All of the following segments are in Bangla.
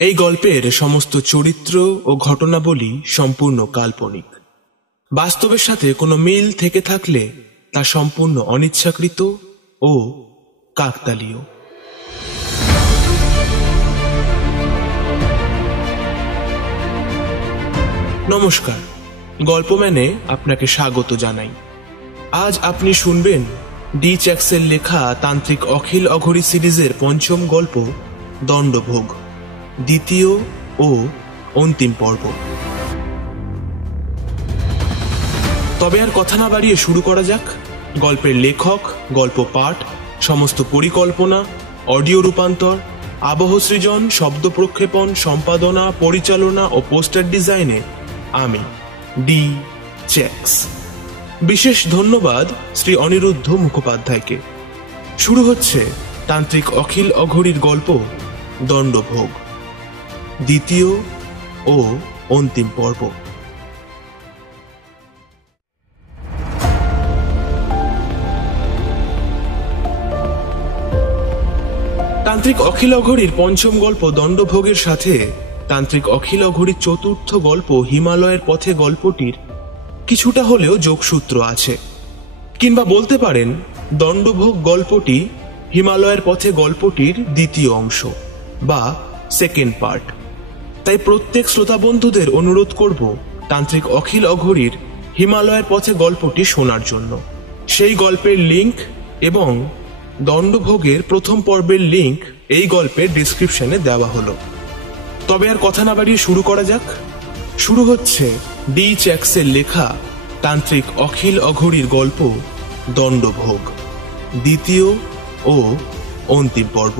এই গল্পের সমস্ত চরিত্র ও ঘটনাবলী সম্পূর্ণ কাল্পনিক। বাস্তবের সাথে কোনো মিল থেকে থাকলে তা সম্পূর্ণ অনিচ্ছাকৃত ও কাকতালীয়। নমস্কার, গল্পম্যানে আপনাকে স্বাগত জানাই। আজ আপনি শুনবেন ডি চ্যাক্সের লেখা তান্ত্রিক অখিল অঘরী সিরিজের পঞ্চম গল্প দণ্ডভোগ, দ্বিতীয় ও অন্তিম পর্ব। তবে আর কথা না বাড়িয়ে শুরু করা যাক। গল্পের লেখক, গল্প পাঠ, সমস্ত পরিকল্পনা, অডিও রূপান্তর, আবহ সৃজন, শব্দ প্রক্ষেপণ, সম্পাদনা, পরিচালনা ও পোস্টার ডিজাইনে আমি ডি চ্যাক্স। বিশেষ ধন্যবাদ শ্রী অনিরুদ্ধ মুখোপাধ্যায়কে। শুরু হচ্ছে তান্ত্রিক অখিল অঘরীর গল্প দণ্ডভোগ, দ্বিতীয় ও অন্তিম পর্ব। তান্ত্রিক অখিল অঘরীর পঞ্চম গল্প দণ্ডভোগের সাথে তান্ত্রিক অখিল অঘরীর চতুর্থ গল্প হিমালয়ের পথে গল্পটির কিছুটা হলেও যোগসূত্র আছে, কিংবা বলতে পারেন দণ্ডভোগ গল্পটি হিমালয়ের পথে গল্পটির দ্বিতীয় অংশ বা সেকেন্ড পার্ট। তাই প্রত্যেক শ্রোতা বন্ধুদের অনুরোধ করব তান্ত্রিক অখিল অঘরীর হিমালয়ের পথে গল্পটি শোনার জন্য। সেই গল্পের লিংক এবং দণ্ডভোগের প্রথম পর্বের লিংক এই গল্পের ডিসক্রিপশনে দেওয়া হলো। তবে আর কথা না বাড়িয়ে শুরু করা যাক। শুরু হচ্ছে ডি চ্যাক্সের লেখা তান্ত্রিক অখিল অঘরীর গল্প দণ্ডভোগ, দ্বিতীয় ও অন্তিম পর্ব।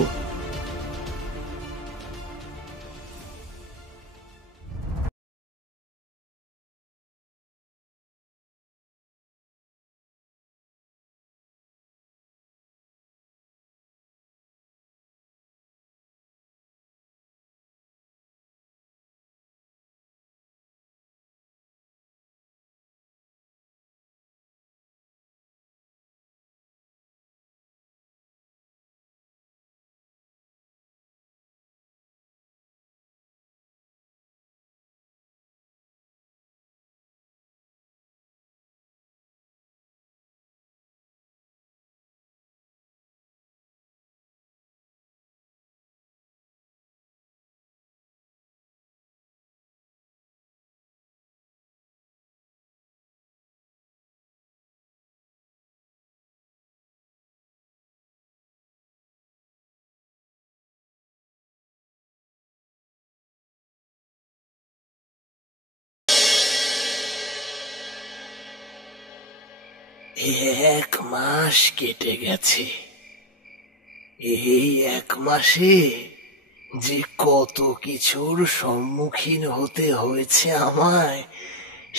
এক মাস কেটে গেছে। এই এক মাসে যে কত কিছুর সম্মুখীন হতে হয়েছে আমায়,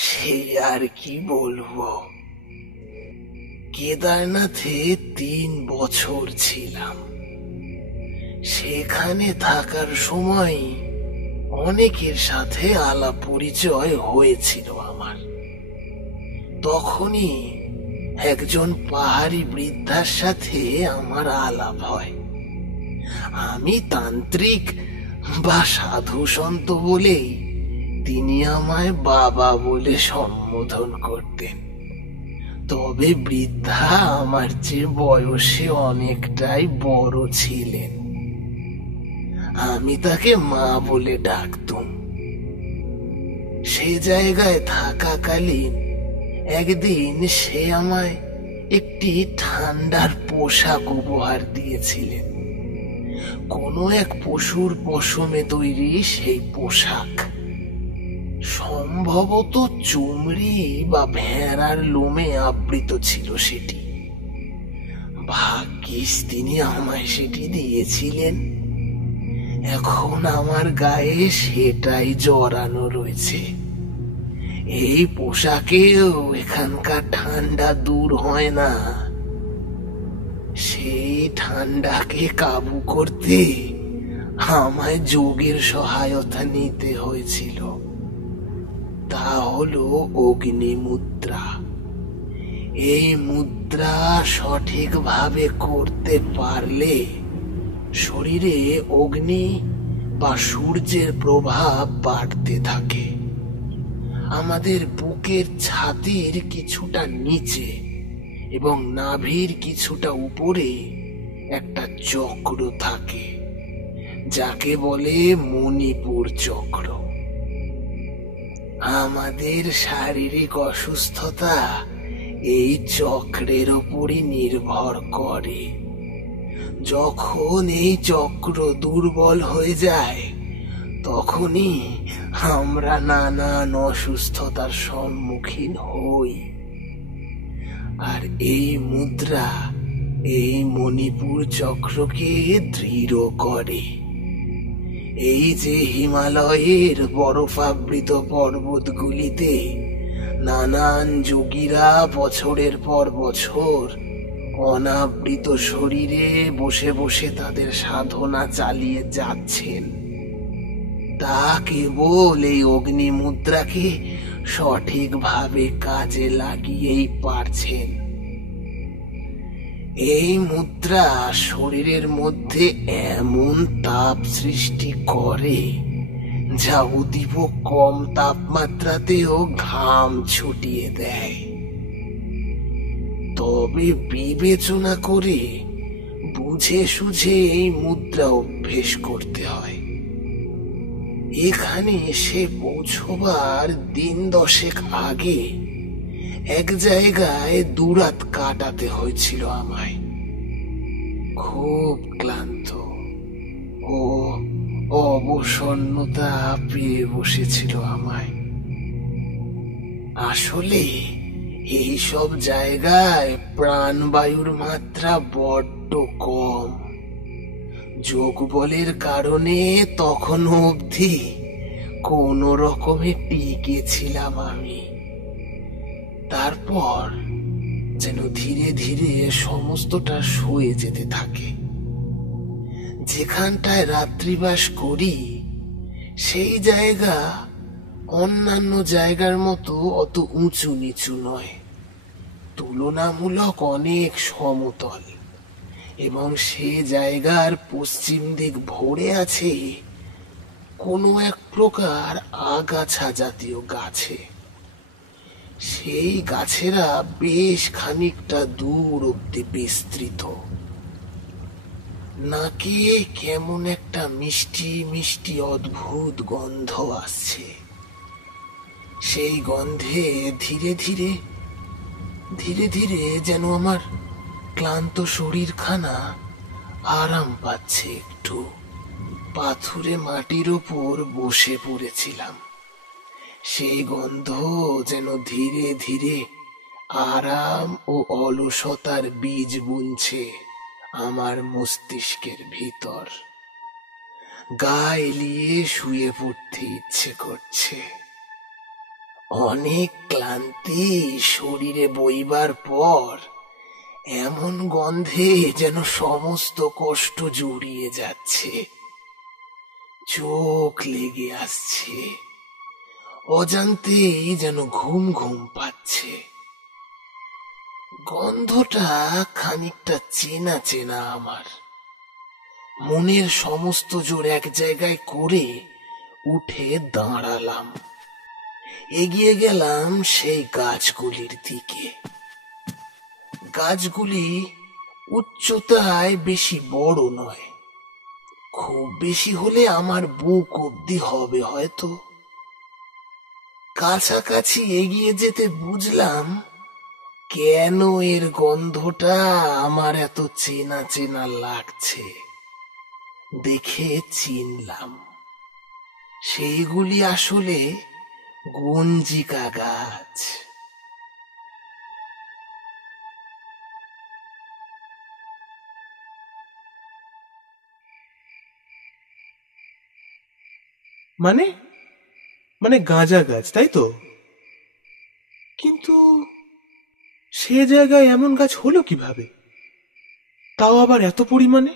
সে আর কি বলবো। কেদারনাথে 3 বছর ছিলাম। সেখানে থাকার সময় অনেকের সাথে আলাপ পরিচয় হয়েছিল আমার। তখনই একজন পাহাড়ি বৃদ্ধার সাথে আমার আলাপ হয়। আমি তান্ত্রিক বা সাধু সন্ত বলেই তিনি আমায় বাবা বলে সম্বোধন করতেন। তবে বৃদ্ধা আমার চেয়ে বয়সে অনেকটাই বড় ছিলেন। আমি তাকে মা বলে ডাকতুম। সে জায়গায় থাকাকালীন একদিন সে আমায় একটি ঠান্ডার পোশাক উপহার দিয়েছিলেন। কোনো এক পশুর পশমে তৈরি সেই পোশাক, সম্ভবত চুমড়ি বা ভেড়ার লোমে আবৃত ছিল সেটি। ভাগ্যিস তিনি আমায় সেটি দিয়েছিলেন। এখন আমার গায়ে সেটাই জড়ানো রয়েছে। এই পোশাকেও এখানকার ঠান্ডা দূর হয় না। সেই ঠান্ডাকে কাবু করতে আমায় যোগের সহায়তা নিতে হয়েছিল। তা হলো অগ্নি মুদ্রা। এই মুদ্রা সঠিকভাবে করতে পারলে শরীরে অগ্নি বা সূর্যের প্রভাব বাড়তে থাকে। আমাদের বুকের ছাতির কিছুটা নিচে এবং নাভির কিছুটা উপরে একটা চক্র থাকে, যাকে বলে মণিপুর চক্র। আমাদের শারীরিক অসুস্থতা এই চক্রের উপরই নির্ভর করে। যখন এই চক্র দুর্বল হয়ে যায়, তখনই আমরা নানান অসুস্থতার সম্মুখীন হই। আর এই মুদ্রা এই মণিপুর চক্রকে দৃঢ় করে। এই যে হিমালয়ের বরফাবৃত পর্বতগুলিতে নানান যোগীরা বছরের পর বছর অনাবৃত শরীরে বসে বসে তাদের সাধনা চালিয়ে যাচ্ছেন, তা কেবল এই অগ্নি মুদ্রাকে সঠিকভাবে কাজে লাগিয়েই পারছেন। এই মুদ্রা শরীরের মধ্যে এমন তাপ সৃষ্টি করে যা অতীব কম তাপমাত্রাতেও ঘাম ছুটিয়ে দেয়। তবে বিবেচনা করে বুঝে সুঝে এই মুদ্রা অভ্যেস করতে হয়। এখানে এসে পৌঁছবার দিন 10 আগে এক জায়গায় দুরাত কাটাতে হয়েছিল আমায়। খুব ক্লান্ত ও অবসন্নতা পেয়ে বসেছিল আমায়। আসলে এইসব জায়গায় প্রাণবায়ুর মাত্রা বড্ড কম। যোগ বলের কারণে তখনও অবধি কোন রকমে টিকে ছিলাম আমি। তারপর যেন ধীরে ধীরে সমস্তটা সয়ে যেতে থাকে। যেখানটায় রাত্রিবাস করি সেই জায়গা অন্যান্য জায়গার মতো অত উঁচু নিচু নয়, তুলনামূলক অনেক সমতল, এবং সে জায়গার পশ্চিম দিক ভরে আছে কোনো এক প্রকার আগাছা জাতীয় গাছে। সেই গাছেরা বেশ খানিকটা দূর অব্দি বিস্তৃত। নাকে কেমন একটা মিষ্টি মিষ্টি অদ্ভুত গন্ধ আসছে। সেই গন্ধে ধীরে ধীরে ধীরে ধীরে যেন আমার ক্লান্ত শরীরখানা আরাম পাচ্ছে। একটু পাথুরে মাটির ওপর বসে পড়েছিলাম। সেই গন্ধ যেন ধীরে ধীরে আরাম ও অলসতার বীজ বুনছে আমার মস্তিষ্কের ভিতর। গা এলিয়ে শুয়ে পড়তে ইচ্ছে করছে। অনেক ক্লান্তি শরীরে বইবার পর এমন গন্ধে যেন সমস্ত কষ্ট জুড়িয়ে যাচ্ছে। চোখ লেগে আসছে, অজান্তেই যেন ঘুম ঘুম পাচ্ছে। গন্ধটা খানিকটা চেনা চেনা আমার। মনের সমস্ত জোর এক জায়গায় করে উঠে দাঁড়ালাম। এগিয়ে গেলাম সেই গাছগুলির দিকে। গাছগুলি উচ্চতায় বেশি বড় নয়, খুব বেশি হলে আমার বুক অব্দি হবে হয়তো। কাছাকাছি এগিয়ে যেতে বুঝলাম কেন এর গন্ধটা আমার এত চেনা চেনা লাগছে। দেখে চিনলাম সেইগুলি আসলে গঞ্জিকা গাছ। মানে মানে গাঁজা গাছ, তাই তো? কিন্তু সে জায়গায় এমন গাছ হলো কিভাবে? তাও আবার এত পরিমাণে?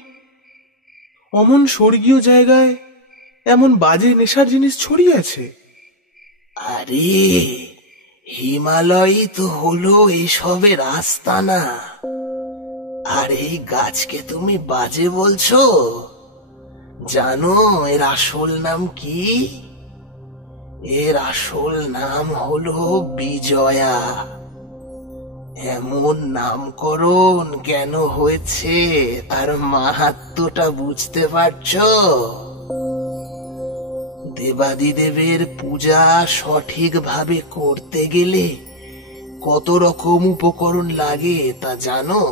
অমন স্বর্গীয় জায়গায় এমন বাজে নেশার জিনিস ছড়িয়ে আছে? আরে হিমালয়ই তো হলো এসবের আস্তানা। আর এই গাছকে তুমি বাজে বলছো? জানো এর আসল নাম কি? এর আসল নাম হলো বিজয়া। এমন নামকরণ কেন হয়েছে তার মাহাত্ম্যটা বুঝতে পারছো? দেবাদিদেবের পূজা সঠিকভাবে করতে গেলে কত রকম উপকরণ লাগে তা জানো?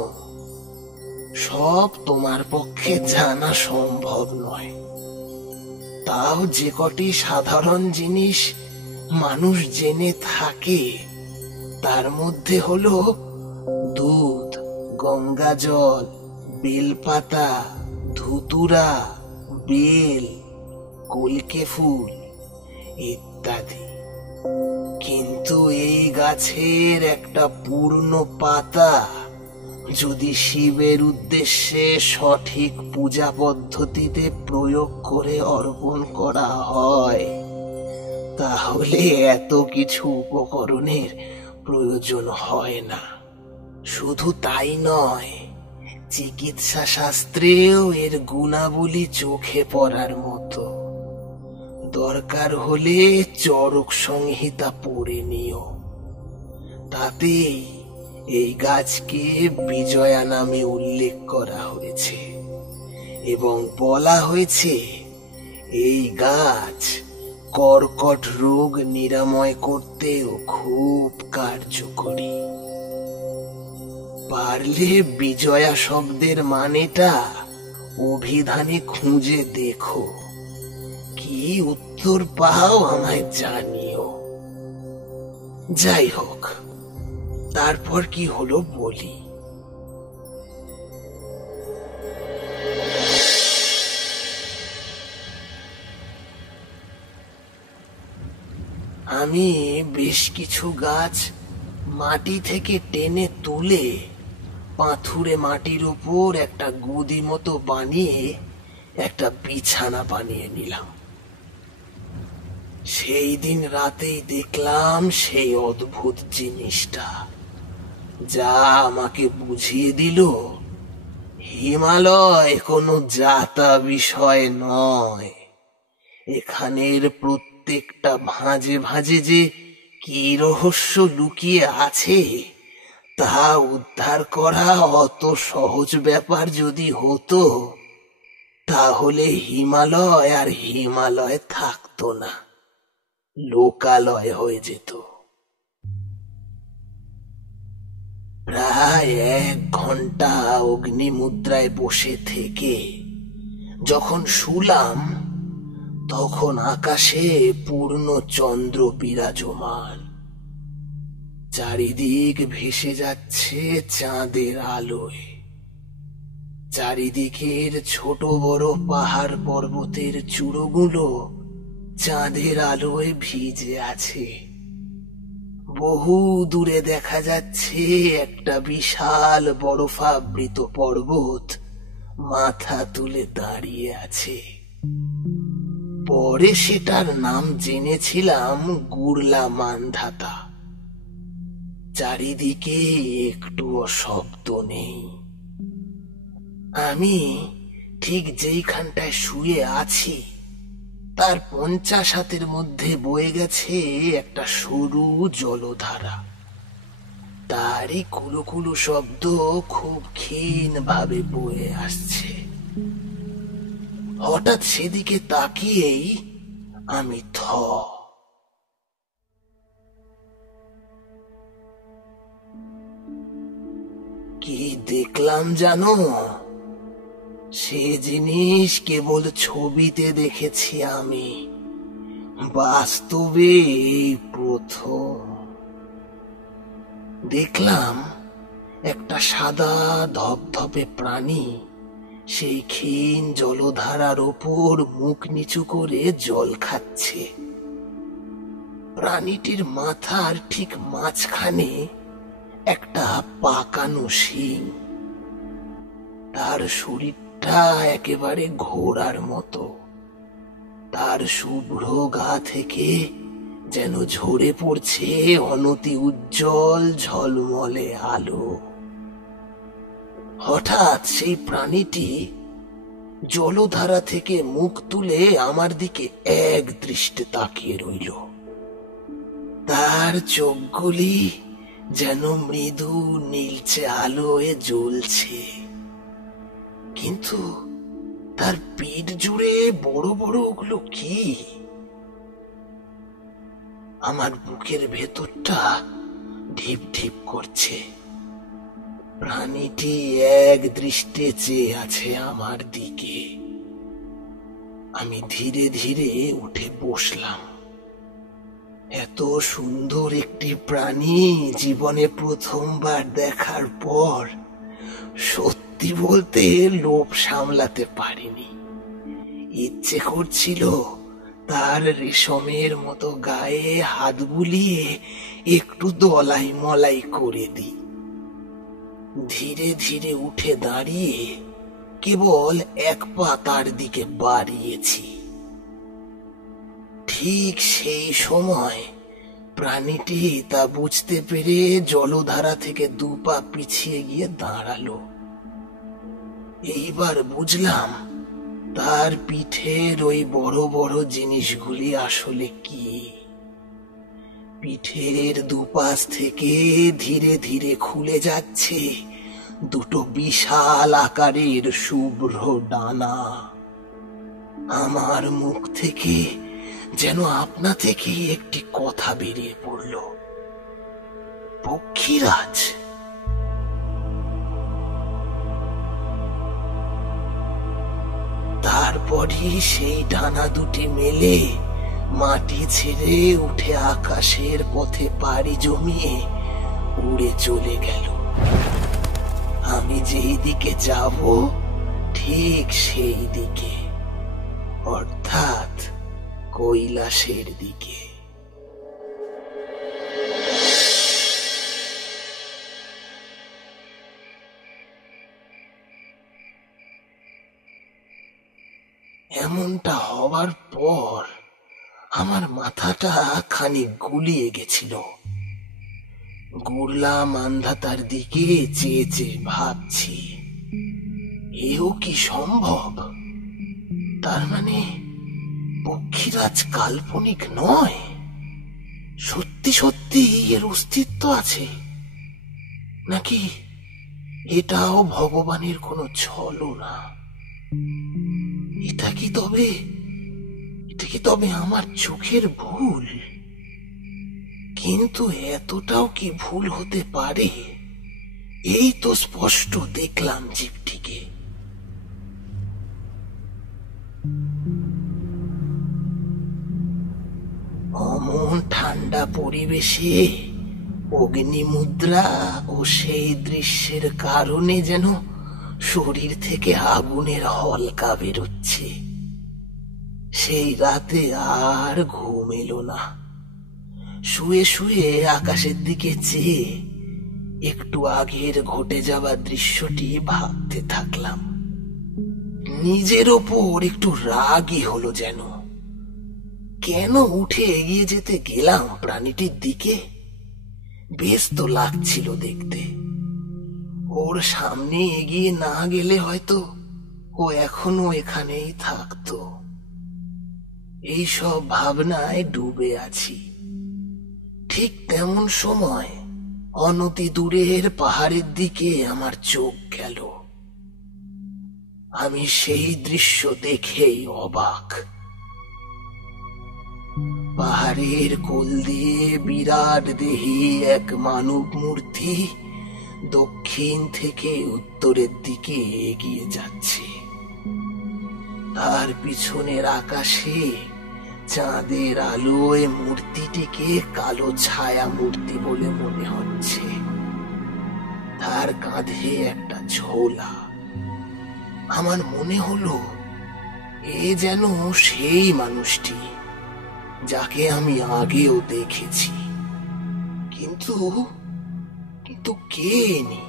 সব তোমার পক্ষে জানা সম্ভব নয়। তাও যে কটি সাধারণ জিনিস মানুষ জেনে থাকে তার মধ্যে হলো দুধ, গঙ্গা জল, বেলপাতা, ধুতুরা, বেল, কলকে ফুল ইত্যাদি। কিন্তু এই গাছের একটা পূর্ণ পাতা যদি শিবের উদ্দেশ্যে সঠিক পূজা পদ্ধতিতে প্রয়োগ করে অর্পণ করা হয় তাহলে এত কিছু উপকরণের প্রয়োজন হয় না। শুধু তাই নয়, চিকিৎসা শাস্ত্রেও এর গুণাবলী চোখে পড়ার মতো। দরকার হলে চরক সংহিতা পড়ে নিও, তাতেই এই গাছকে বিজয়া নামে উল্লেখ করা হয়েছে এবং বলা হয়েছে এই গাছ কর্কট রোগ নিরাময় করতেও খুব কার্যকরী। পারলে বিজয়া শব্দের মানেটা অভিধানে খুঁজে দেখো, কি উত্তর পাও আমায় জানিও। যাই হোক, তারপর কি হলো বলি। আমি বেশ কিছু গাছ মাটি থেকে টেনে তুলে পাথুরে মাটির উপর একটা গদি মতো বানিয়ে একটা বিছানা বানিয়ে নিলাম। সেই দিন রাতেই দেখলাম সেই অদ্ভুত জিনিসটা, যা আমাকে বুঝিয়ে দিল হিমালয় কোনো যাতা বিষয় নয়। এখানের প্রত্যেকটা ভাঁজে ভাঁজে যে কি রহস্য লুকিয়ে আছে তা উদ্ধার করা অত সহজ ব্যাপার যদি হতো তাহলে হিমালয় আর হিমালয় থাকতো না, লোকালয় হয়ে যেত। প্রায় 1 ঘন্টা অগ্নিমুদ্রায় বসে থেকে যখন শুলাম তখন আকাশে পূর্ণ চন্দ্র বিরাজমান, চারিদিক ভেসে যাচ্ছে চাঁদের আলোয়। চারিদিকের ছোট বড় পাহাড় পর্বতের চূড়োগুলো চাঁদের আলোয় ভিজে আছে। বহু দূরে দেখা যাচ্ছে একটা বিশাল বরফাবৃত পর্বত মাথা তুলে দাঁড়িয়ে আছে। পরে সেটার নাম জেনেছিলাম গুরলা মান্ধাতা। চারিদিকে একটুও শব্দ নেই। আমি ঠিক যেইখানটায় শুয়ে আছি তার 50 হাতের মধ্যে বয়ে গেছে একটা সরু জলধারা। তারই কুলুকুলু শব্দ খুব ক্ষীণ ভাবে বয়ে আসছে। হঠাৎ সেদিকে তাকিয়েই আমি কি দেখলাম জানো? সে জিনিস কেবল ছবিতে দেখেছি আমি, বাস্তবে এই প্রথম দেখলাম একটা সাদা ধবধবে প্রাণী সেই ক্ষীণ জলধারার ওপর মুখ নিচু করে জল খাচ্ছে। প্রাণীটির মাথার ঠিক মাঝখানে একটা পাকানো শিং। তার শরীরটা একেবারে ঘোড়ার মতো। তার শুভ্র গা থেকে যেন ঝরে পড়ছে অনতি উজ্জ্বল ঝলমলে আলো। হঠাৎ সেই প্রাণীটি জলধারা থেকে মুখ তুলে আমার দিকে এক দৃষ্টে তাকিয়ে রইল। তার চোখগুলি যেন মৃদু নীলচে আলোয় জ্বলছে, কিন্তু তার পিঠ জুড়ে বড় বড় ওগুলো কি? আমার বুকের ভেতরটা ঢিপ ঢিপ করছে। প্রাণীটি এক দৃষ্টে চেয়ে আছে আমার দিকে। আমি ধীরে ধীরে উঠে বসলাম। এত সুন্দর একটি প্রাণী জীবনে প্রথমবার দেখার পর সত্যি বলতে লোভ সামলাতে পারিনি। ইচ্ছে করছিল তার রেশমের মতো গায়ে হাত বুলিয়ে একটু দলাই মলাই করে দিই। ধীরে ধীরে উঠে দাঁড়িয়ে কেবল এক পা তার দিকে বাড়িয়েছি। ঠিক সেই সময় প্রাণীটি তা বুঝতে পেরে জলধারা থেকে 2 পা পিছিয়ে গিয়ে দাঁড়ালো। এইবার বুঝলাম তার পিঠের ওই বড় বড় জিনিসগুলি আসলে কি। পিঠের দুপাশ থেকে ধীরে ধীরে খুলে যাচ্ছে 2টো বিশাল আকারের শুভ্র ডানা। আমার মুখ থেকে যেন আপনা থেকেই একটি কথা বেরিয়ে পড়ল, পক্ষীরাজ। তারপরই সেই ডানা দুটি মেলে মাটি ছেড়ে উঠে আকাশের পথে পাড়ি জমিয়ে উড়ে চলে গেল। আমি যেই দিকে যাব ঠিক সেই দিকে, অর্থাৎ কৈলাসের দিকে। এমনটা হওয়ার পর আমার মাথাটা খানিক গুলিয়ে গেছিল। ঘুরলাম মান্ধাতার দিকে চেয়ে চেয়ে ভাবছি, এও কি সম্ভব? তার মানে পক্ষীরাজ কাল্পনিক নয়, সত্যি সত্যি এর অস্তিত্ব আছে, নাকি এটাও ভগবানের কোনো ছলনা? এটা কি তবে আমার চোখের ভুল? কিন্তু এতটাও কি ভুল হতে পারে? এই তো স্পষ্ট দেখলাম জীবটিকে। অমন ঠান্ডা পরিবেশে অগ্নিমুদ্রা ও সেই দৃশ্যের কারণে যেন শরীর থেকে আগুনের হলকা বেরোচ্ছে। সেই রাতে আর ঘুম এলো না। শুয়ে শুয়ে আকাশের দিকে চেয়ে একটু আগের ঘটে যাওয়া দৃশ্যটি ভাবতে থাকলাম। নিজের ওপর একটু রাগই হলো যেন। কেন উঠে এগিয়ে যেতে গেলাম প্রাণীটির দিকে? বেশ তো লাগছিল দেখতে। ওর সামনে এগিয়ে না গেলে হয়তো ও এখনো এখানেই থাকতো। এইসব ভাবনায় ডুবে আছি। ঠিক তেমন সময় অনতি দূরের পাহাড়ের দিকে আমার চোখ গেল। আমি সেই দৃশ্য দেখেই অবাক। পাহাড়ের কোল দিয়ে বিরাট দেহী এক মানব মূর্তি দক্ষিণ থেকে উত্তরের দিকে এগিয়ে যাচ্ছে। তার পিছনের আকাশে চাঁদের আলোয় মূর্তিটিকে কালো ছায়া মূর্তি বলে মনে হচ্ছে। তার কাঁধে একটা ঝোলা। আমার মনে হলো এ যেন সেই মানুষটি যাকে আমি আগেও দেখেছি, কিন্তু কে ইনি?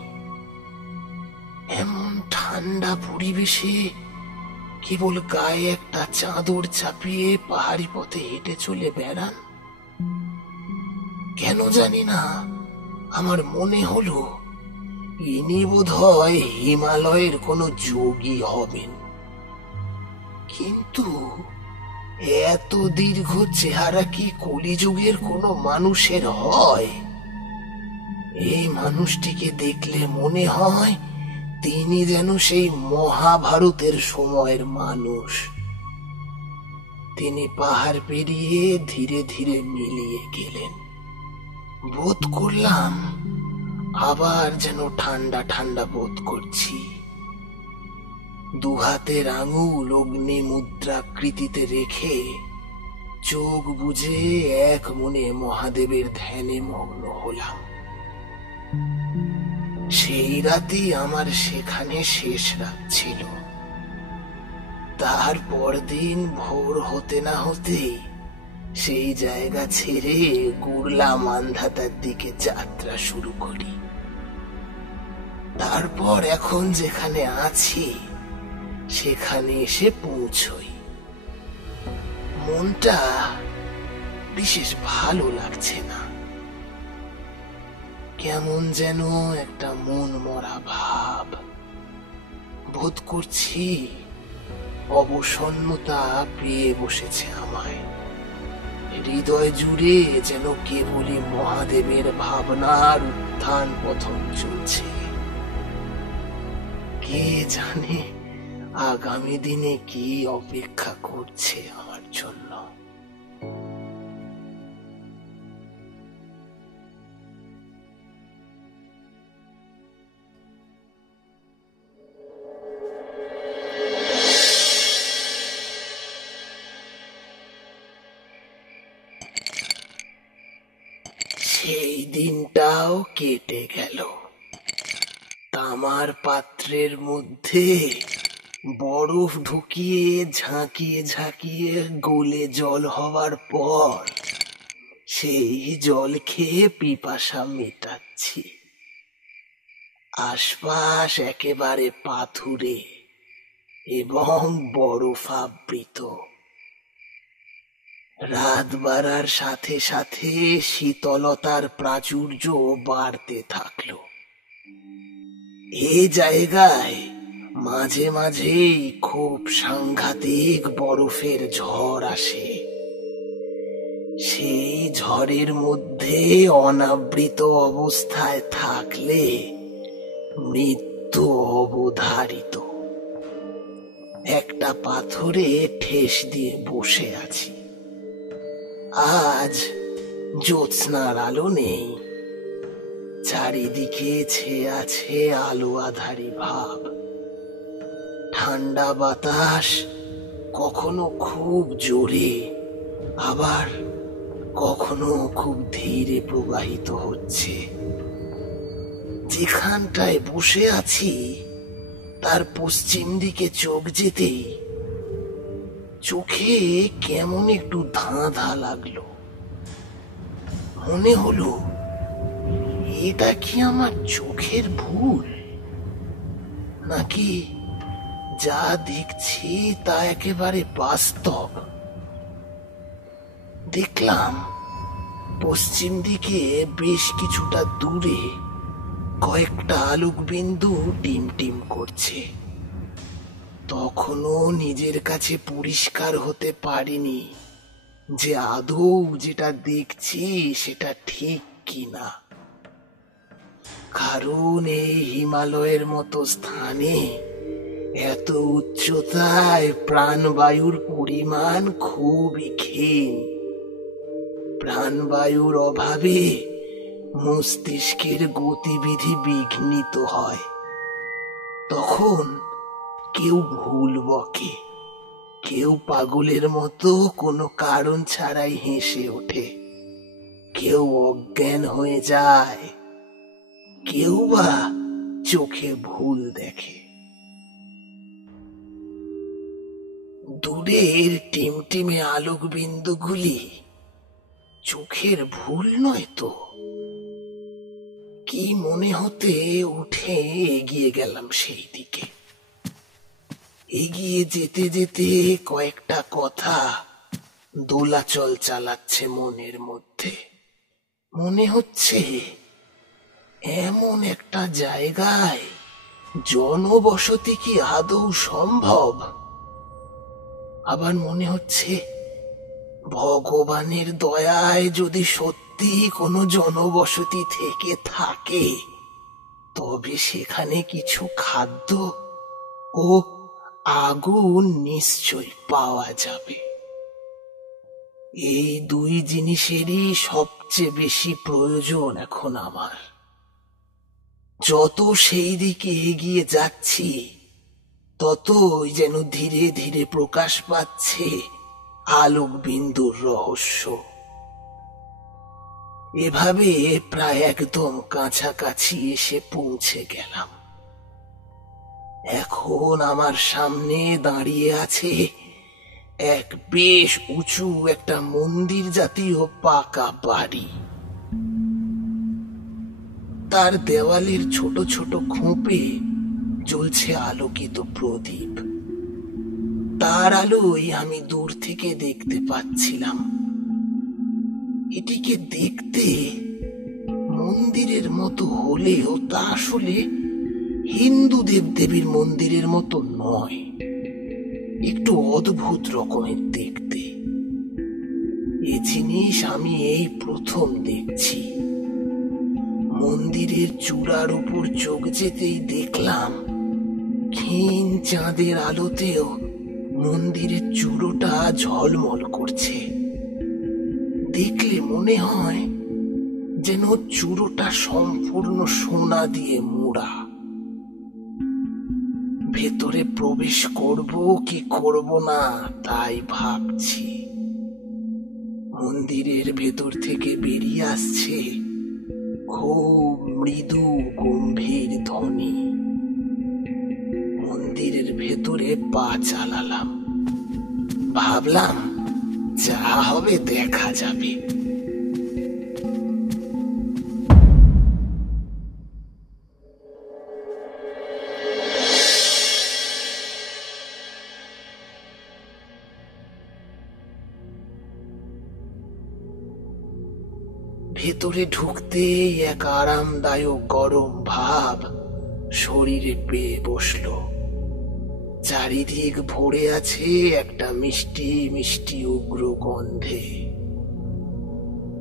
এমন ঠান্ডা পরিবেশে কেবল গায়ে একটা চাদর চাপিয়ে পাহাড়ি পথে হেঁটে চলে বেড়ান। কেন জানি না আমার মনে হলো ইনি বোধহয় হিমালয়ের কোনো যোগী হবেন। কিন্তু এত দীর্ঘ চেহারা কি কলিযুগের কোনো মানুষের হয়? এই মানুষটিকে দেখলে মনে হয় তিনি যেন সেই মহাভারতের সময়ের মানুষ। তিনি পাহাড় পেরিয়ে ধীরে ধীরে মিলিয়ে গেলেন। বোধ করলাম আবার যেন ঠান্ডা ঠান্ডা বোধ করছি। দুহাতের আঙুল অগ্নি মুদ্রাকৃতিতে রেখে চোখ বুজে এক মনে মহাদেবের ধ্যানে মগ্ন হলাম। সেই রাতেই আমার সেখানে শেষ রাত ছিল। তারপর দিন ভোর হতে না হতেই সেই জায়গা ছেড়ে গুরলা মান্ধাতার দিকে যাত্রা শুরু করি। তারপর এখন যেখানে আছি সেখানে এসে পৌঁছই। মনটা বিশেষ ভালো লাগছে না, কেমন যেন একটা মন মরা ভাব বোধ করছি। অবসন্নতা পেয়ে বসেছে আমায়। হৃদয় জুড়ে যেন কেবলই মহাদেবের ভাবনার উত্থান পতন চলছে। কে জানে আগামী দিনে কি অপেক্ষা করছে আমার জন্য। সেই দিনটাও কেটে গেল। তামার পাত্রের মধ্যে বরফ ঢুকিয়ে ঝাঁকিয়ে ঝাঁকিয়ে গলে জল হওয়ার পর সেই জল খেয়ে পিপাসা মেটাচ্ছি। আশপাশ একেবারে পাথুরে এবং বরফাবৃত। রাত বাড়ার সাথে সাথে শীতলতার প্রাচুর্য বাড়তে থাকলো। এই জায়গায় মাঝে মাঝেই খুব সাংঘাতিক বরফের ঝড় আসে। সেই ঝড়ের মধ্যে অনাবৃত অবস্থায় থাকলে মৃত্যু অবধারিত। একটা পাথরে ঠেস দিয়ে বসে আছি। আজ জ্যোৎস্নার আলো নেই, চারিদিকে ছেয়ে আছে আলো আধারি ভাব। ঠান্ডা বাতাস কখনো খুব জোরে আবার কখনো খুব ধীরে প্রবাহিত হচ্ছে। যেখানটায় বসে আছি তার পশ্চিম দিকে চোখ যেতেই চোখে কেমন একটু ধাঁধা লাগলো। মনে হলো এটা কি আমার চোখের ভুল, নাকি যা দেখছি তা একেবারে বাস্তব। দেখলাম পশ্চিম দিকে বেশ কিছুটা দূরে কয়েকটা আলোক বিন্দু টিম টিম করছে। তখনও নিজের কাছে পরিষ্কার হতে পারিনি যে আদৌ যেটা দেখছি সেটা ঠিক কিনা। কারণ এই হিমালয়ের মতো স্থানে এত উচ্চতায় প্রাণবায়ুর পরিমাণ খুবই ক্ষীণ। প্রাণবায়ুর অভাবে মস্তিষ্কের গতিবিধি বিঘ্নিত হয়। তখন কেউ ভুল বকে, কেউ পাগলের মতো কোনো কারণ ছাড়াই হেসে ওঠে, কেউ অজ্ঞান হয়ে যায়, কেউ বা চোখে ভুল দেখে। দূরের টিমটিমে আলোক বিন্দুগুলি চোখের ভুল নয় তো? কি মনে হতে উঠে এগিয়ে গেলাম সেই দিকে। এগিয়ে যেতে যেতে কয়েকটা কথা দোলাচল চালাচ্ছে মনের মধ্যে। মনে হচ্ছে এমন একটা জায়গায় জনবসতি কি আদৌ সম্ভব? আবার মনে হচ্ছে ভগবানের দয়ায় যদি সত্যি কোনো জনবসতি থেকে থাকে, তবে সেখানে কিছু খাদ্য ও আগুন নিশ্চয় পাওয়া যাবে। এই দুই জিনিসেরই সবচেয়ে বেশি প্রয়োজন এখন আমার। যত সেই দিকে এগিয়ে যাচ্ছি, ততই যেন ধীরে ধীরে প্রকাশ পাচ্ছে আলোক বিন্দুর রহস্য। এভাবে প্রায় একদম কাছাকাছি এসে পৌঁছে গেলাম। এখন আমার সামনে দাঁড়িয়ে আছে এক বেশ উঁচু একটা মন্দির জাতীয় পাকা বাড়ি। তার দেওয়ালের ছোট ছোট খোপে জ্বলছে আলোকিত প্রদীপ। তার আলোয় আমি দূর থেকে দেখতে পাচ্ছিলাম। এটিকে দেখতে মন্দিরের মতো হলেও তা আসলে হিন্দু দেবদেবীর মন্দিরের মতো নয়, একটু অদ্ভুত রকমের দেখতে। এ জিনিস আমি এই প্রথম দেখছি। মন্দিরের চূড়ার উপর চোখ যেতেই দেখলাম ক্ষীণ চাঁদের আলোতেও মন্দিরের চূড়োটা ঝলমল করছে। দেখলে মনে হয় যেন চূড়োটা সম্পূর্ণ সোনা দিয়ে মোড়া। ভেতরে প্রবেশ করব কি করব না তাই ভাবছি। মন্দিরের ভেতর থেকে বেরিয়ে আসছে খুব মৃদু গম্ভীর ধ্বনি। মন্দিরের ভেতরে পা চালালাম। ভাবলাম যা হবে দেখা যাবে। ভেতরে ঢুকতেই এক আরামদায়ক গরম ভাব শরীরে পেয়ে বসলো। চারিদিক ভরে আছে একটা মিষ্টি মিষ্টি উগ্র গন্ধে।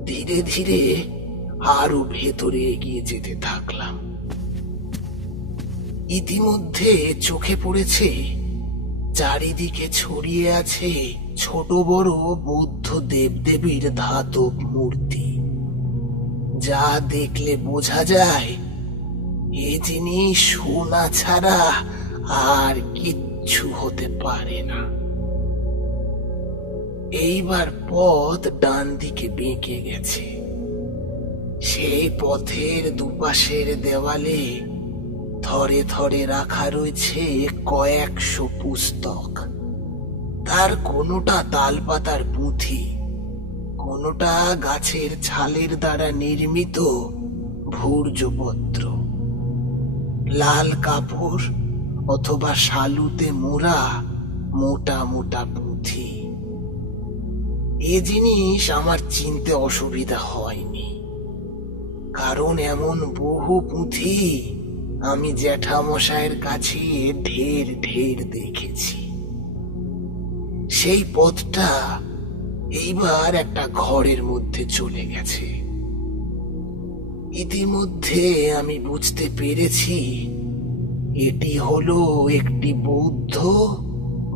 ধীরে ধীরে আরো ভেতরে এগিয়ে যেতে থাকলাম। ইতিমধ্যে চোখে পড়েছে চারিদিকে ছড়িয়ে আছে ছোট বড় বৌদ্ধ দেবদেবীর ধাতব মূর্তি। যা দেখলে বোঝা যায় এ জিনিস সোনা ছাড়া আর কিচ্ছু হতে পারে না। এইবার পথ ডান দিকে বেঁকে গেছে। সেই পথের দুপাশের দেওয়ালে থরে থরে রাখা রয়েছে কয়েকশো পুস্তক। তার কোনোটা তালপাতার পুঁথি, কোনোটা গাছের ছালের দ্বারা নির্মিত ভূর্জপত্র। লাল কাপড় অথবা শালুতে মোড়া মোটা মোটা পুঁথি। এ জিনিস আমার চিনতে অসুবিধা হয়নি, কারণ এমন বহু পুঁথি আমি জ্যাঠামশায়ের কাছে ঢের ঢের দেখেছি। সেই পথটা এইবার একটা ঘরের মধ্যে চলে গেছে। ইতিমধ্যে আমি বুঝতে পেরেছি এটি হলো একটি বৌদ্ধ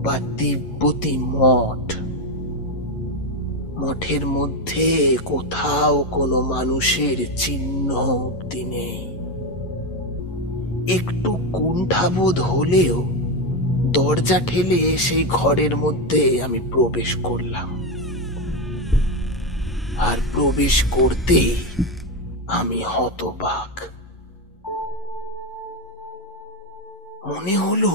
বা তিব্বতী মঠ। মঠের মধ্যে কোথাও কোনো মানুষের চিহ্ন অবধি নেই। একটু কুণ্ঠাবোধ হলেও দরজা ঠেলে সেই ঘরের মধ্যে আমি প্রবেশ করলাম। আর প্রবেশ করতেই আমি হতবাক। মনে হলো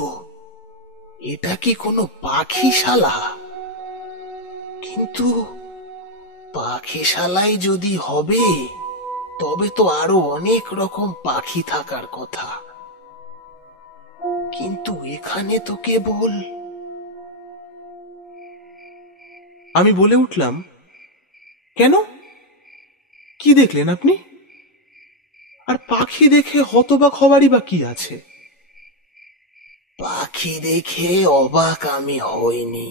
এটা কি কোনো পাখিশালা? কিন্তু পাখিশালায় যদি হবে তবে তো আরো অনেক রকম পাখি থাকার কথা, কিন্তু এখানে তো কেবল। আমি বলে উঠলাম, কেন, কি দেখলেন আপনি? আর পাখি দেখে হতবাক হবারই বা কি আছে? পাখি দেখে অবাক আমি হইনি,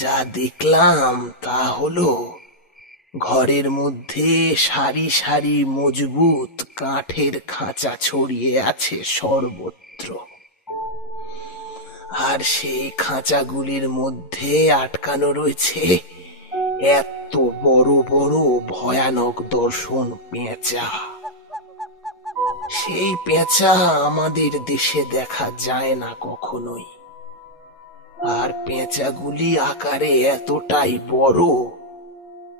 যা দেখলাম তা হলো ঘরের মধ্যে সারি সারি মজবুত কাঠের খাঁচা ছড়িয়ে আছে সর্বত্র, আর সেই খাঁচাগুলির মধ্যে আটকানো রয়েছে এত বড় বড় ভয়ানক দর্শন পেঁচা। সেই পেঁচা আমাদের দেশে দেখা যায় না কখনোই, আর পেঁচাগুলি আকারে এতটাই বড়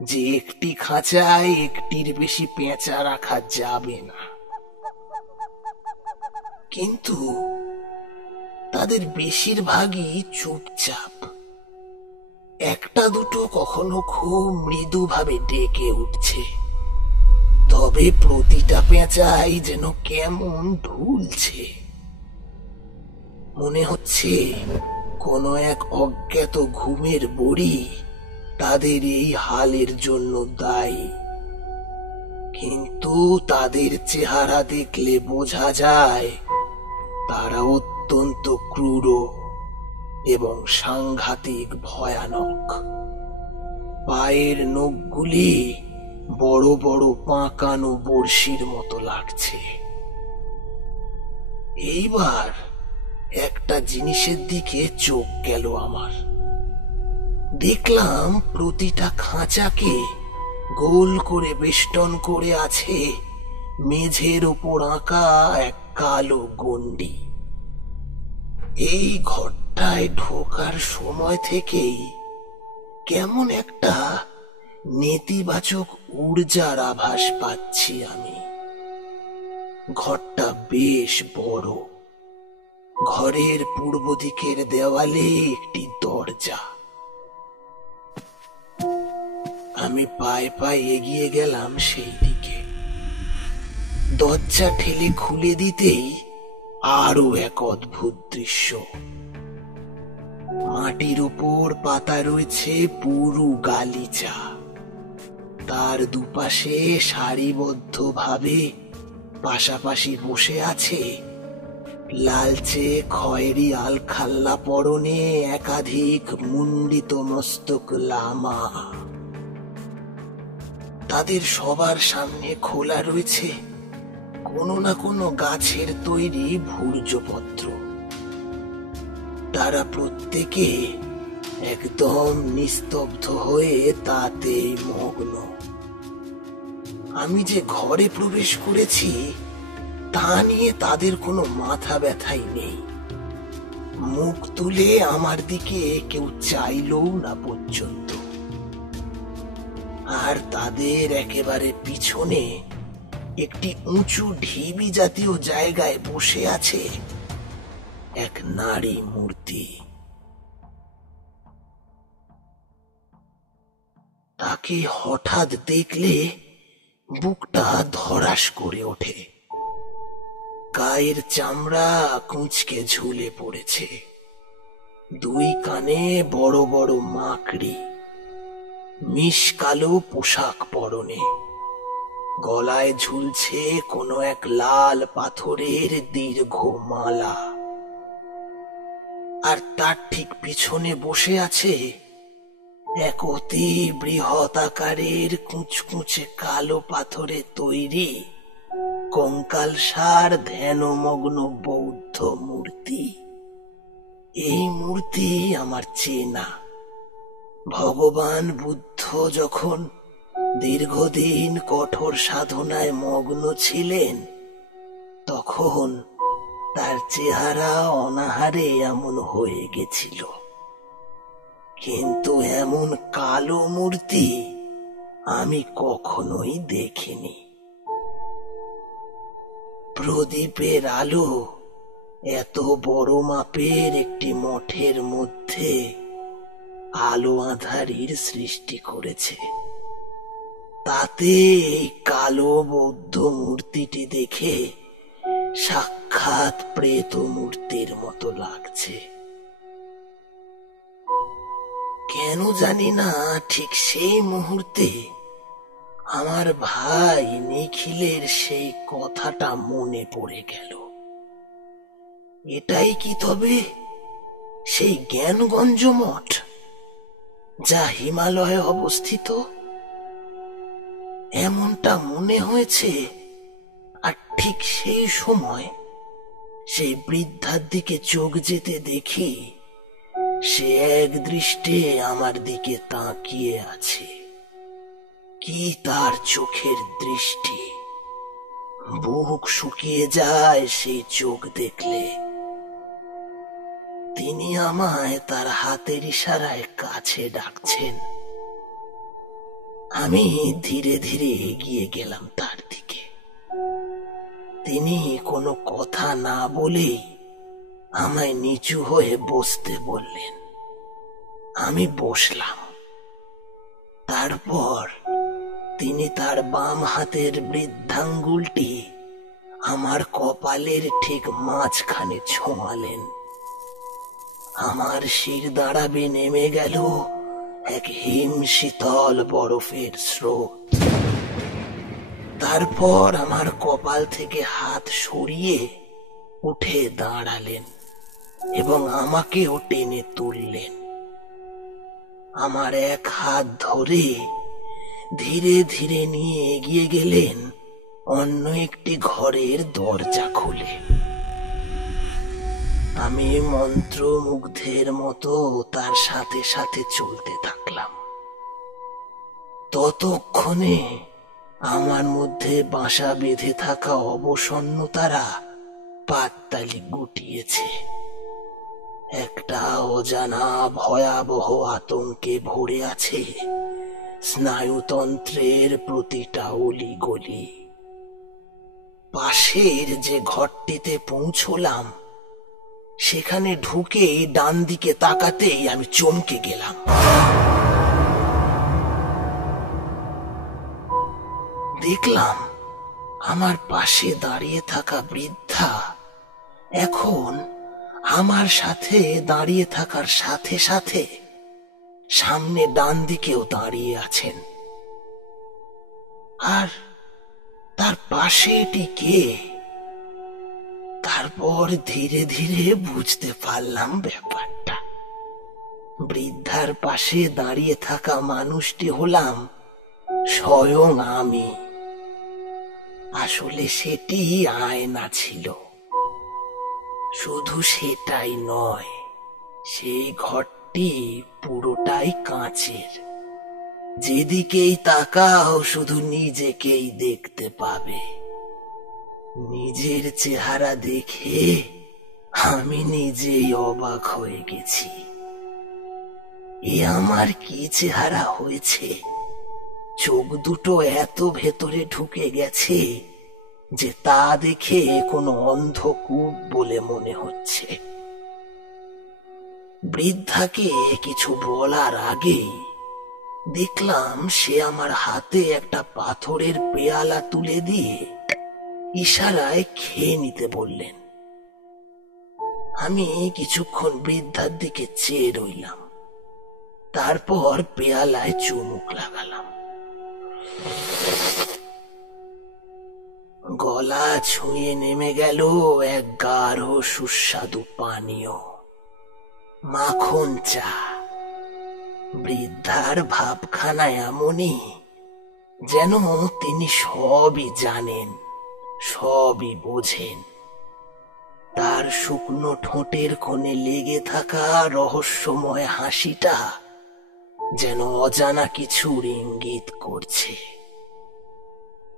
যে একটি খাঁচায় একটির বেশি পেঁচা রাখা যাবে না। কিন্তু তাদের বেশিরভাগই চুপচাপ, একটা দুটো কখনো খুব মৃদুভাবে ডেকে উঠছে, তবে প্রতিটা পেঁচাই যেন কেমন ঢুলছে। মনে হচ্ছে কোনো এক অজ্ঞাত ঘুমের বড়ি তাদের এই হালের জন্য দায়ী। কিন্তু তাদের চেহারা দেখলে বোঝা যায় তারা অত্যন্ত ক্রূর এবং সাংঘাতিক ভয়ানক। পায়ের নখগুলি বড় বড় পাকানো বড়শির মতো লাগছে। এইবার একটা জিনিসের দিকে চোখ গেল আমার। দেখলাম প্রতিটা খাঁচাকে গোল করে বেষ্টন করে আছে মেঝের ওপর আঁকা এক কালো গণ্ডি। এই ঘরটায় ঢোকার সময় থেকেই কেমন একটা নেতিবাচক ঊর্জার আভাস পাচ্ছি আমি। ঘরটা বেশ বড়। ঘরের পূর্ব দিকের দেওয়ালে একটি দরজা। আমি পায়ে পায়ে এগিয়ে গেলাম সেই দিকে। দরজা ঠেলে খুলে দিতেই আরো এক অদ্ভুত দৃশ্য। মাটির উপর পাতা রয়েছে পুরু গালিচা, তার দুপাশে সারিবদ্ধভাবে পাশাপাশি বসে আছে লালচে খয়েরি আলখাল্লা পরনে একাধিক মুন্ডিত মস্তক লামা। তাদের সবার সামনে খোলা রয়েছে কোনো না কোনো গাছের তৈরি ভূর্জপত্র। তারা প্রত্যেকে একদম নিস্তব্ধ হয়ে তাতেই মগ্ন। আমি যে ঘরে প্রবেশ করেছি তা নিয়ে তাদের কোনো মাথা ব্যথাই নেই। মুখ তুলে আমার দিকে কেউ চাইলও না পর্যন্ত। আর তাদের একেবারে পিছনে একটি উঁচু ঢিবি জাতীয় জায়গায় বসে আছে এক নারী মূর্তি। তাকে হঠাৎ দেখলে বুকটা ধড়াস করে ওঠে। গায়ের চামড়া কুঁচকে ঝুলে পড়েছে, দুই কানে বড় বড় মাকড়ি, মিশকালো পোশাক পরনে, গলায় ঝুলছে কোনো এক লাল পাথরের দীর্ঘ মালা। আর তার ঠিক পিছনে বসে আছে এক অতি বৃহৎ আকারের কুচকুচে কালো পাথরে তৈরি কঙ্কালসার ধ্যানমগ্ন বৌদ্ধ মূর্তি। এই মূর্তি আমার চেনা। ভগবান বুদ্ধ যখন দীর্ঘদিন কঠোর সাধনায় মগ্ন ছিলেন তখন তার চেহারা অনাহারে এমন হয়ে গেছিল, কিন্তু এমন কালো মূর্তি আমি কখনোই দেখিনি। প্রদীপের আলো এত বড় মাপের একটি মঠের মধ্যে আলো আঁধারির সৃষ্টি করেছে। তাতে এই কালো বৌদ্ধ মূর্তিটি দেখে সাক্ষাৎ প্রেত মূর্তির মতো লাগছে। কেন জানি না ঠিক সেই মুহূর্তে আমার ভাই নিখিলের সেই কথাটা মনে পড়ে গেল। এটাই কি তবে সেই জ্ঞানগঞ্জ মঠ? যা হিমালয়ে অবস্থিত। এমনটা মনে হয়েছে। আর ঠিক সেই সময় সেই বৃদ্ধার দিকে চোখ যেতে দেখি সে এক দৃষ্টে আমার দিকে তাকিয়ে আছে। কি তার চোখের দৃষ্টি! বুক শুকিয়ে যায় সেই চোখ দেখলে। তিনি আমায় তার হাতের ইশারায় কাছে ডাকছেন। আমি ধীরে ধীরে এগিয়ে গেলাম তার দিকে। তিনি কোনো কথা না বলেই আমায় নিচু হয়ে বসতে বললেন। আমি বসলাম। তারপর তিনি তার বাম হাতের বৃদ্ধাঙ্গুলটি আমার কপালের ঠিক মাঝখানে ছোঁয়ালেন। আমার শির দাঁড়াবে নেমে গেল এক হিম শীতল বরফের স্রোত। তারপর আমার কপাল থেকে হাত সরিয়ে উঠে দাঁড়ালেন এবং আমাকেও টেনে তুললেন। আমার এক হাত ধরে ধীরে ধীরে নিয়ে এগিয়ে গেলেন অন্য একটি ঘরের দরজা খুলে। আমি মন্ত্রমুগ্ধের মতো তার সাথে সাথে চলতে থাকলাম। ততক্ষণে আমার মধ্যে বাসা বেঁধে থাকা অবসন্নতারা পাততালি গুটিয়েছে। একটা অজানা ভয়াবহ আতঙ্কে ভরে আছে স্নায়ুতন্ত্রের প্রতিটা অলিগলি। পাশের যে ঘরটিতে পৌঁছলাম সেখানে ঢুকেই ডান দিকে তাকাতেই আমি চমকে গেলাম। দেখলাম আমার পাশে দাঁড়িয়ে থাকা বৃদ্ধা এখন আমার সাথে দাঁড়িয়ে থাকার সাথে সাথে সামনে ডান দিকেও দাঁড়িয়ে আছেন। আর তার পাশে এটি কে? তারপর ধীরে ধীরে বুঝতে পারলাম ব্যাপারটা। বৃদ্ধার পাশে দাঁড়িয়ে থাকা মানুষটি হলাম স্বয়ং আমি। আসলে সেটি আয়না ছিল। শুধু সেটাই নয়, সেই ঘরটি পুরোটাই কাঁচের। যেদিকেই তাকাও শুধু নিজেকেই দেখতে পাবে। নিজের চেহারা দেখে আমি নিজেই অবাক হয়ে গেছি। এ আমার কি চেহারা হয়েছে! চোখ দুটো এত ভেতরে ঢুকে গেছে যে তা দেখে কোনো অন্ধকূপ বলে মনে হচ্ছে। বৃদ্ধাকে কিছু বলার আগেই দেখলাম সে আমার হাতে একটা পাথরের পেয়ালা তুলে দিয়ে ইশারায় খেয়ে নিতে বললেন। আমি কিছুক্ষণ বৃদ্ধার দিকে চেয়ে রইলাম। তারপর পেয়ালায় চুমুক লাগালাম। গলা ছুঁয়ে নেমে গেল এক গাঢ় সুস্বাদু পানীয়, মাখন চা। বৃদ্ধার ভাবখানা এমনই যেন তিনি সবই জানেন, সবই বোঝেন। তার শুকনো ঠোঁটের কোণে লেগে থাকা রহস্যময় হাসিটা যেন অজানা কিছুর ইঙ্গিত করছে।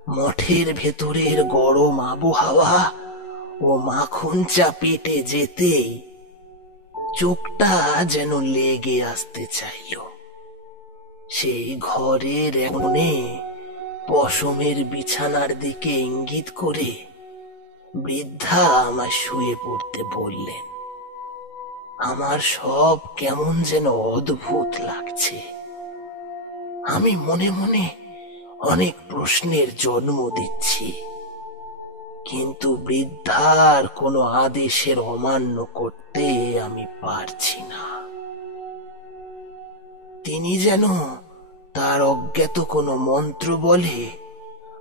মঠের ভেতরের গরম আবহাওয়া ও মাখন চা পেটে যেতেই চোখটা যেন লেগে আসতে চাইল। সেই ঘরের কোণে পশমের বিছানার দিকে ইঙ্গিত করে বৃদ্ধা আমায় শুয়ে পড়তে বললেন। আমার সব কেমন যেন অদ্ভুত লাগছে। আমি মনে মনে অনেক প্রশ্নের জন্ম দিচ্ছি, কিন্তু বৃদ্ধার কোনো আদেশের অমান্য করতে আমি পারছি না। তিনি যেন তার অজ্ঞাত কোনো মন্ত্র বলে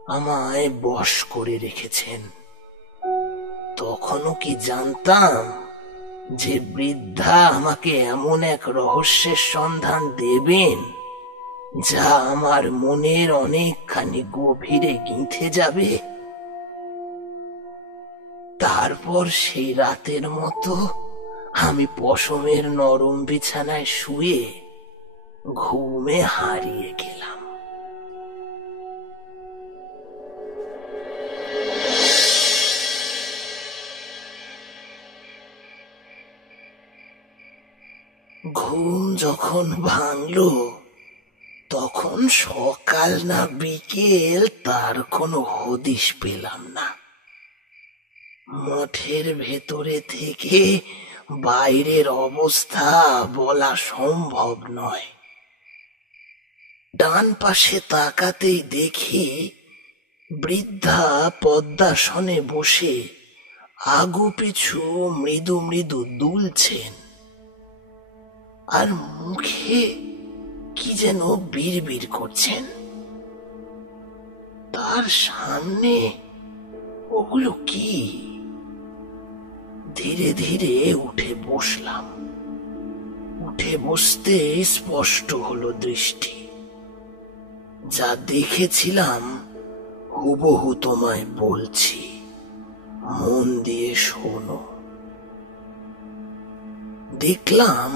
আমায় বশ করে রেখেছেন। তখনও কি জানতাম যে বৃদ্ধা আমাকে এমন এক রহস্যের সন্ধান দেবেন যা আমার মনের অনেকখানি গভীরে গিঁথে যাবে। তারপর সেই রাতের মতো আমি পশমের নরম বিছানায় শুয়ে ঘুমে হারিয়ে গেলাম। ঘুম যখন ভাঙল তখন সকাল না বিকেল তার কোনো হদিশ পেলাম না। মঠের ভেতরে থেকে বাইরের অবস্থা বলা সম্ভব নয়। ডান পাশে তাকাতেই দেখি বৃদ্ধা পদ্মাসনে বসে আগু পিছু মৃদু মৃদু দুলছেন, আর মুখে কি যেন বিড়বিড় করছেন। তার সামনে ওগুলো কি? ধীরে ধীরে উঠে বসলাম। উঠে বসতে স্পষ্ট হলো দৃষ্টি। যা দেখেছিলাম হুবহু তোমায় বলছি, মন দিয়ে শোনো। দেখলাম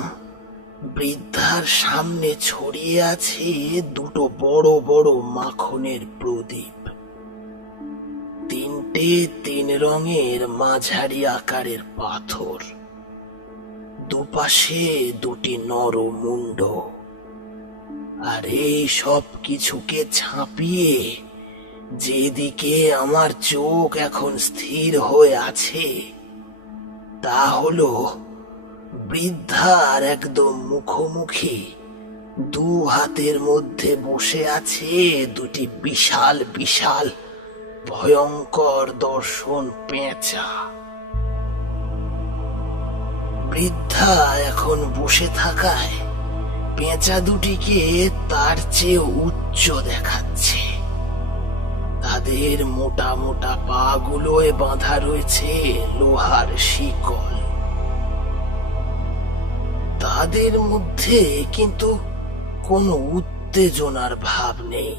বৃদ্ধার সামনে ছড়িয়ে আছে দুটো বড় বড় মাখনের প্রদীপ। তিনটে তিন রঙের মাঝারি আকারের পাথর, দুপাশে দুটি নরমুণ্ড। আর এই সব কিছুকে ছাপিয়ে যেদিকে আমার চোখ এখন স্থির হয়ে আছে তা হলো বৃদ্ধার একদম মুখোমুখি দু হাতের মধ্যে বসে আছে দুটি বিশাল বিশাল ভয়ঙ্কর দর্শন পেঁচা। বৃদ্ধা এখন বসে থাকায় পেঁচা দুটিকে তার চেয়ে উচ্চ দেখাচ্ছে। তাদের মোটা মোটা পা গুলোয় বাঁধা রয়েছে লোহার শিকল। তাদের মধ্যে কিন্তু কোনো উত্তেজনার ভাব নেই।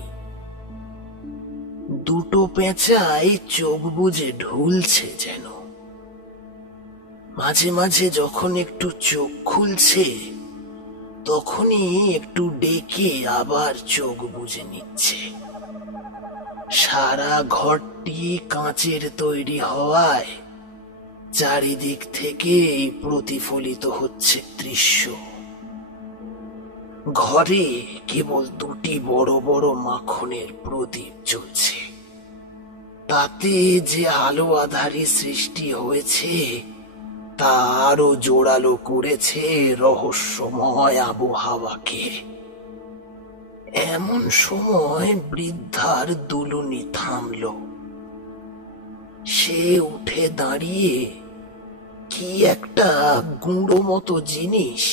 দুটো পেঁচাই চোখ বুজে ঢুলছে যেন। মাঝে মাঝে যখন একটু চোখ খুলছে তখনই একটু ডেকে আবার চোখ বুজে নিচ্ছে। সারা ঘরটি কাঁচের তৈরি হওয়ায় চারিদিক থেকে প্রতিফলিত হচ্ছে দৃশ্য। ঘরে কেবল দুটি বড় বড় মাখনের প্রদীপ জ্বলছে। তাতে যে আলো আঁধারি সৃষ্টি হয়েছে তা আরো জোরালো করেছে রহস্যময় আবহাওয়াকে। এমন সময় বৃদ্ধার দুলুনি থামল। সে উঠে দাঁড়িয়ে কি একটা গুঁড়ো মতো জিনিস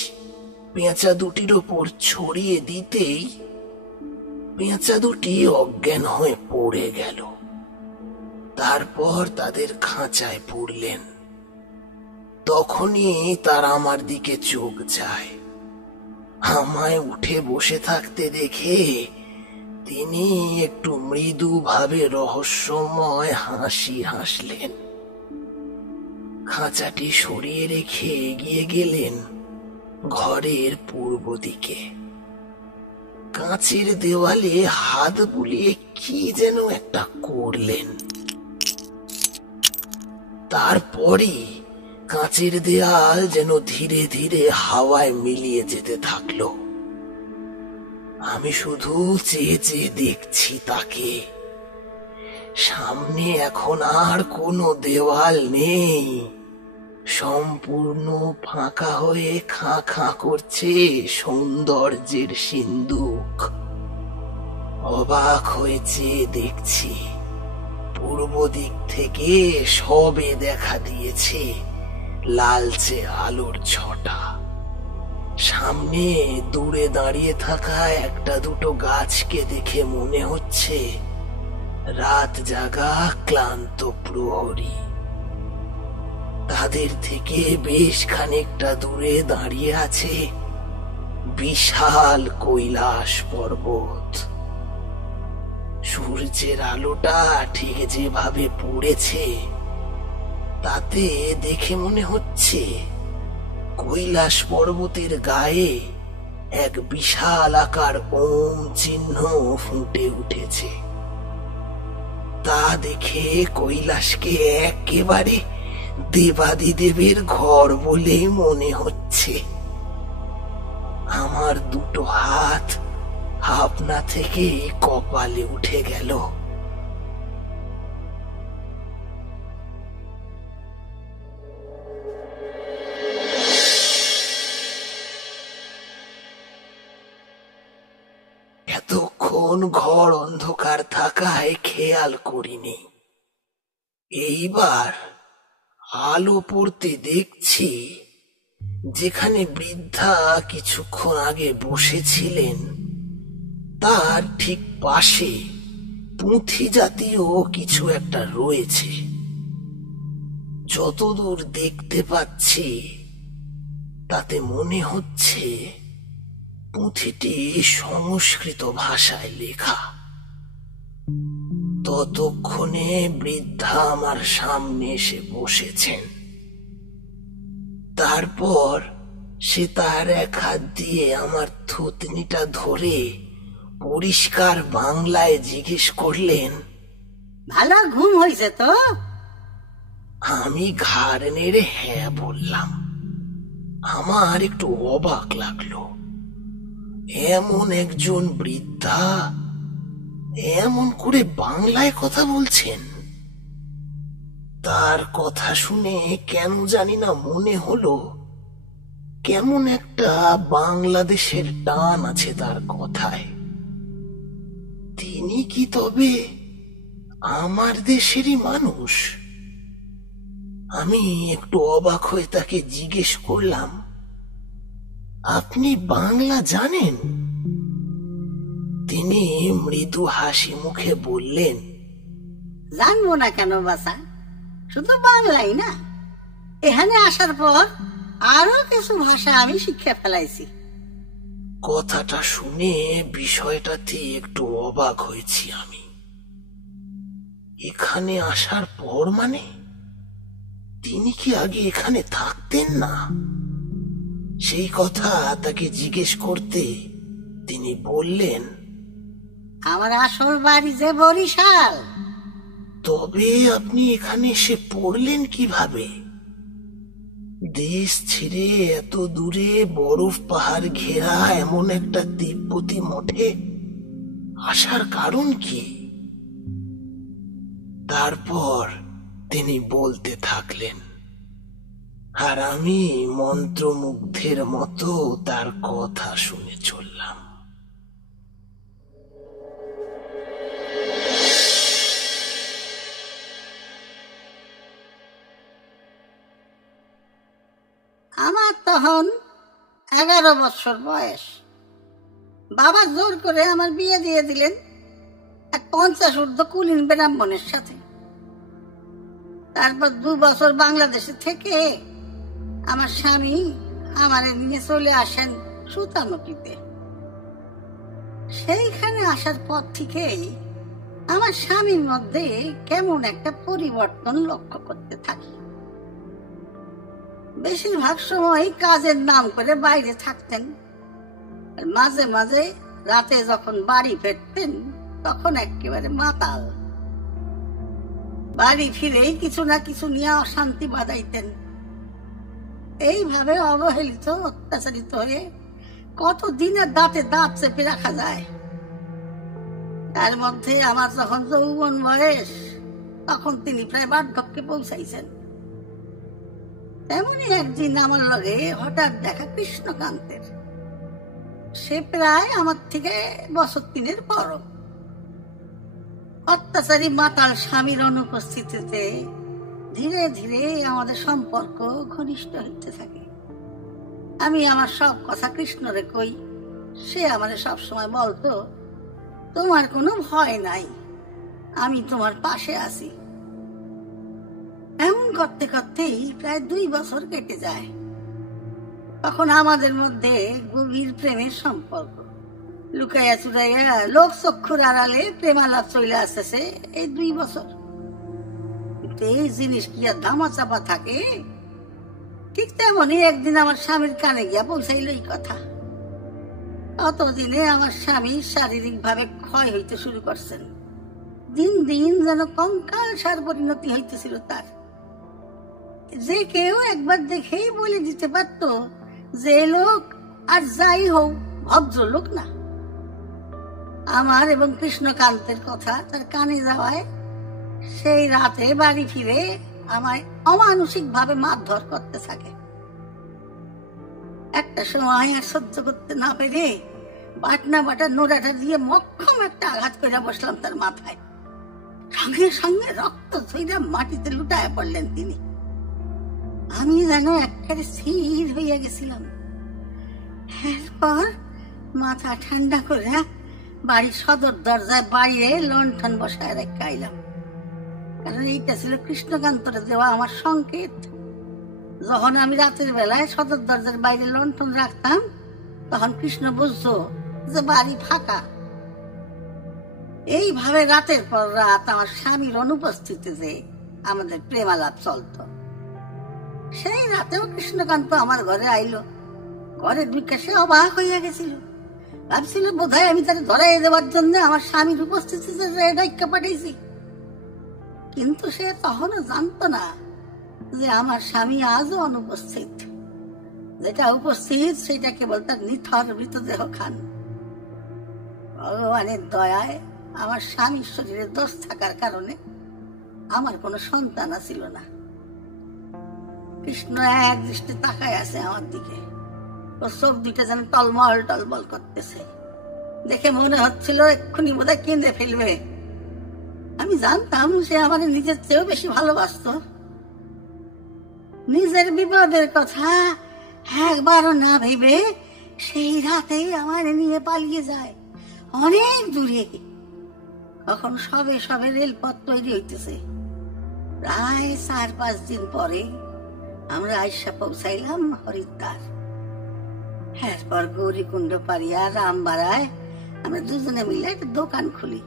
পেঁচা দুটির ওপর ছড়িয়ে দিতেই পেঁচা দুটি অজ্ঞান হয়ে পড়ে গেল। তারপর তাদের খাঁচায় পুরলেন। তখনই তার আমার দিকে চোখ যায়। আমায় উঠে বসে থাকতে দেখে তিনি একটু মৃদুভাবে রহস্যময় হাসি হাসলেন। খাঁচাটি সরিয়ে রেখে এগিয়ে গেলেন ঘরের পূর্ব দিকে। কাঁচের দেওয়ালে হাত বুলিয়ে কি যেন একটা করলেন। তারপরই কাঁচের দেয়াল যেন ধীরে ধীরে হাওয়ায় মিলিয়ে যেতে থাকলো। আমি শুধু চেয়ে চেয়ে দেখছি তাকে। সামনে এখন আর কোনো দেওয়াল নেই। সম্পূর্ণ ফাঁকা হয়ে খাঁ খাঁ করছে সৌন্দর্যের সিন্দুক। অবাক হয়ে চেয়ে দেখছি পূর্ব দিক থেকে সবে দেখা দিয়েছে লালচে আলোর ছটা। সামনে দূরে দাঁড়িয়ে থাকা একটা দুটো গাছকে দেখে মনে হচ্ছে রাত জাগা ক্লান্ত প্রহরী। তাদের থেকে বেশ খানিকটা দূরে দাঁড়িয়ে আছে বিশাল কৈলাস পর্বত। সূর্যের আলোটা ঠিক যেভাবে পড়েছে তাতে দেখে মনে হচ্ছে কৈলাস পর্বতের গায়ে এক বিশাল আকার ওম চিহ্ন ফুটে উঠেছে। তা দেখে কৈলাসকে একেবারে দেবাদিদেবের ঘর বলে মনে হচ্ছে। আমার দুটো হাত আপনা থেকে কপালে উঠে গেল। এতক্ষণ ঘর অন্ধকার থাকায় খেয়াল করিনি। এইবার আলো পড়তে দেখছি যেখানে বৃদ্ধা কিছুক্ষণ আগে বসেছিলেন তার ঠিক পাশে পুঁথি জাতীয় কিছু একটা রয়েছে। যতদূর দেখতে পাচ্ছি তাতে মনে হচ্ছে পুঁথিটি সংস্কৃত ভাষায় লেখা। ততক্ষণে বৃদ্ধা আমার সামনে এসে বসেছেন। তারপর সে তার এক হাত দিয়ে আমার থুতনিটা ধরে পরিষ্কার বাংলায় জিজ্ঞেস করলেন, ভালো ঘুম হয়েছে তো? আমি ঘাড় নেড়ে হ্যাঁ বললাম। আমার একটু অবাক লাগলো, এমন একজন বৃদ্ধা এমন করে বাংলায় কথা বলছেন। তার কথা শুনে কেন জানি না মনে হলো কেমন একটা বাংলাদেশের টান আছে তার কথায়। তিনি কি তবে আমার দেশেরই মানুষ? আমি একটু অবাক হয়ে তাকে জিজ্ঞেস করলাম, আপনি বাংলা জানেন? তিনি মৃদু হাসি মুখে বললেন, জানবো না কেন বাসা, শুধু বাংলাই না, এখানে আসার পর আরো কিছু ভাষা আমি শিখে ফেলাইছি। কথাটা শুনে বিষয়টাতে একটু অবাক হয়েছি আমি। এখানে আসার পর মানে তিনি কি আগে এখানে থাকতেন না? সেই কথা তাকে জিজ্ঞেস করতে তিনি বললেন, আমার আসল বাড়ি যে বরিশাল। তবে আপনি এখানে এসে পড়লেন কিভাবে? দেশ ছেড়ে এত দূরে বরফ পাহাড় ঘেরা এমন একটা তিব্বতী মঠে আসার কারণ কি? তারপর তিনি বলতে থাকলেন, আর আমি মন্ত্রমুগ্ধের মতো তার কথা শুনে চললাম। আমার তখন 11 বছর বয়স। বাবা জোর করে আমার বিয়ে দিয়ে দিলেন এক 50 ঊর্ধ্ব কুলীন ব্রাহ্মণের সাথে। তারপর 2 বছর বাংলাদেশে থেকে আমার স্বামী আমার নিয়ে চলে আসেন সুতানুটিতে। সেইখানে আসার পর থেকেই আমার স্বামীর মধ্যে কেমন একটা পরিবর্তন লক্ষ্য করতে থাকি। বেশিরভাগ সময় কাজের নাম করে বাইরে থাকতেন। মাঝে মাঝে রাতে যখন বাড়ি ফিরতেন তখন একেবারে মাতাল। বাড়ি ফিরেই কিছু না কিছু নিয়ে অশান্তি বাঁধাইতেন। এইভাবে অবহেলিত অত্যাচারিত হয়ে কত দিনের দাঁতে দাঁত চেপে রাখা যায়। তার মধ্যে আমার যখন যৌবন বয়স তখন তিনি প্রায় বার্ধক্যে পৌঁছাইছেন। তেমনই একদিন আমার লগে হঠাৎ দেখা কৃষ্ণকান্তের। সে প্রায় আমার থেকে বছর 3 বড়। অত্যাচারী মাতাল স্বামীর অনুপস্থিতিতে ধীরে ধীরে আমাদের সম্পর্ক ঘনিষ্ঠ হতে থাকে। আমি আমার সব কথা কৃষ্ণরে কই। সে আমারে সবসময় বলতো, তোমার কোনো ভয় নাই, আমি তোমার পাশে আছি। এমন করতে করতেই প্রায় 2 বছর কেটে যায়। তখন আমাদের মধ্যে গভীর প্রেমের সম্পর্ক। লুকাইয়া চুরাইয়া লোক চক্ষুর আড়ালে প্রেমালাপ চলে আসতেছে এই 2 বছর। কিন্তু এই জিনিস কি আর ধামা চাপা থাকে? ঠিক তেমনই একদিন আমার স্বামীর কানে গিয়া পৌঁছাইল এই কথা। অতদিনে আমার স্বামী শারীরিক ভাবে ক্ষয় হইতে শুরু করছেন। দিন দিন যেন কঙ্কাল সার পরিণতি হইতেছিল তার। যে কেউ একবার দেখেই বলে দিতে পারত যে লোক আর যাই হোক ভদ্রলোক না। আমার এবং কৃষ্ণকান্তের কথা তার কানে যাওয়ায় সেই রাতে বাড়ি ফিরে আমায় অমানসিক ভাবে মারধর করতে থাকে। একটা সময় আর সহ্য করতে না পেরে বাটনা বাটা নোড়াটা দিয়ে মক্ষম একটা আঘাত করে বসলাম তার মাথায়। সঙ্গে সঙ্গে রক্ত ঝইরা মাটিতে লুটায় পড়লেন তিনি। আমি যেন একেবারে স্থির হইয়া গেছিলাম। এরপর মাথা ঠান্ডা করে বাড়ির সদর দরজায় বাইরে লণ্ঠন বসায় রেখে আইলাম। কারণ এইটা ছিল কৃষ্ণকান্তরে দেওয়া আমার সংকেত। যখন আমি রাতের বেলায় সদর দরজার বাইরে লণ্ঠন রাখতাম তখন কৃষ্ণ বুঝতো যে বাড়ি ফাঁকা। এইভাবে রাতের পর রাত আমার স্বামীর অনুপস্থিতিতে আমাদের প্রেমালাপ চলত। সেই রাতেও কৃষ্ণকান্ত আমার ঘরে আইলো। ঘরে ঢুকে সে অবাক হইয়া গেছিল। ভাবছিল বোধহয় আমি তাকে ধরাই দেওয়ার জন্য আমার স্বামীর উপস্থিতিতে ডাইক্কা পাঠাইছি। কিন্তু সে তখনও জানতো না যে আমার স্বামী আজও অনুপস্থিত। যেটা উপস্থিত সেটা কেবল তার নিথর মৃতদেহ খান। ভগবানের দয়ায় আমার স্বামীর শরীরে দোষ থাকার কারণে আমার কোনো সন্তান ছিল না। কৃষ্ণ এক দৃষ্টি তাকায় আছে আমার দিকে। ওর চোখ দুইটা যেন টলমল টলমল করতেছে। দেখে মনে হচ্ছিল এক্ষুনি বোধহয় কেঁদে ফেলবে। আমি জানতাম সে আমার নিজের চেয়েও বেশি ভালোবাসত। নিজের বিপদের কথা একবারও না ভেবে সেই রাতেই আমার নিয়ে পালিয়ে যায় অনেক দূরে। তখন সবে সবে রেলপথ তৈরি হইতেছে। প্রায় 4-5 দিন পরে আমরা আইসা পৌঁছাইলাম হরিদ্বার। এরপর গৌরীকুণ্ড পাড়িয়া রামবাড়ায় আমরা দুজনে মিলে একটা দোকান খুলি।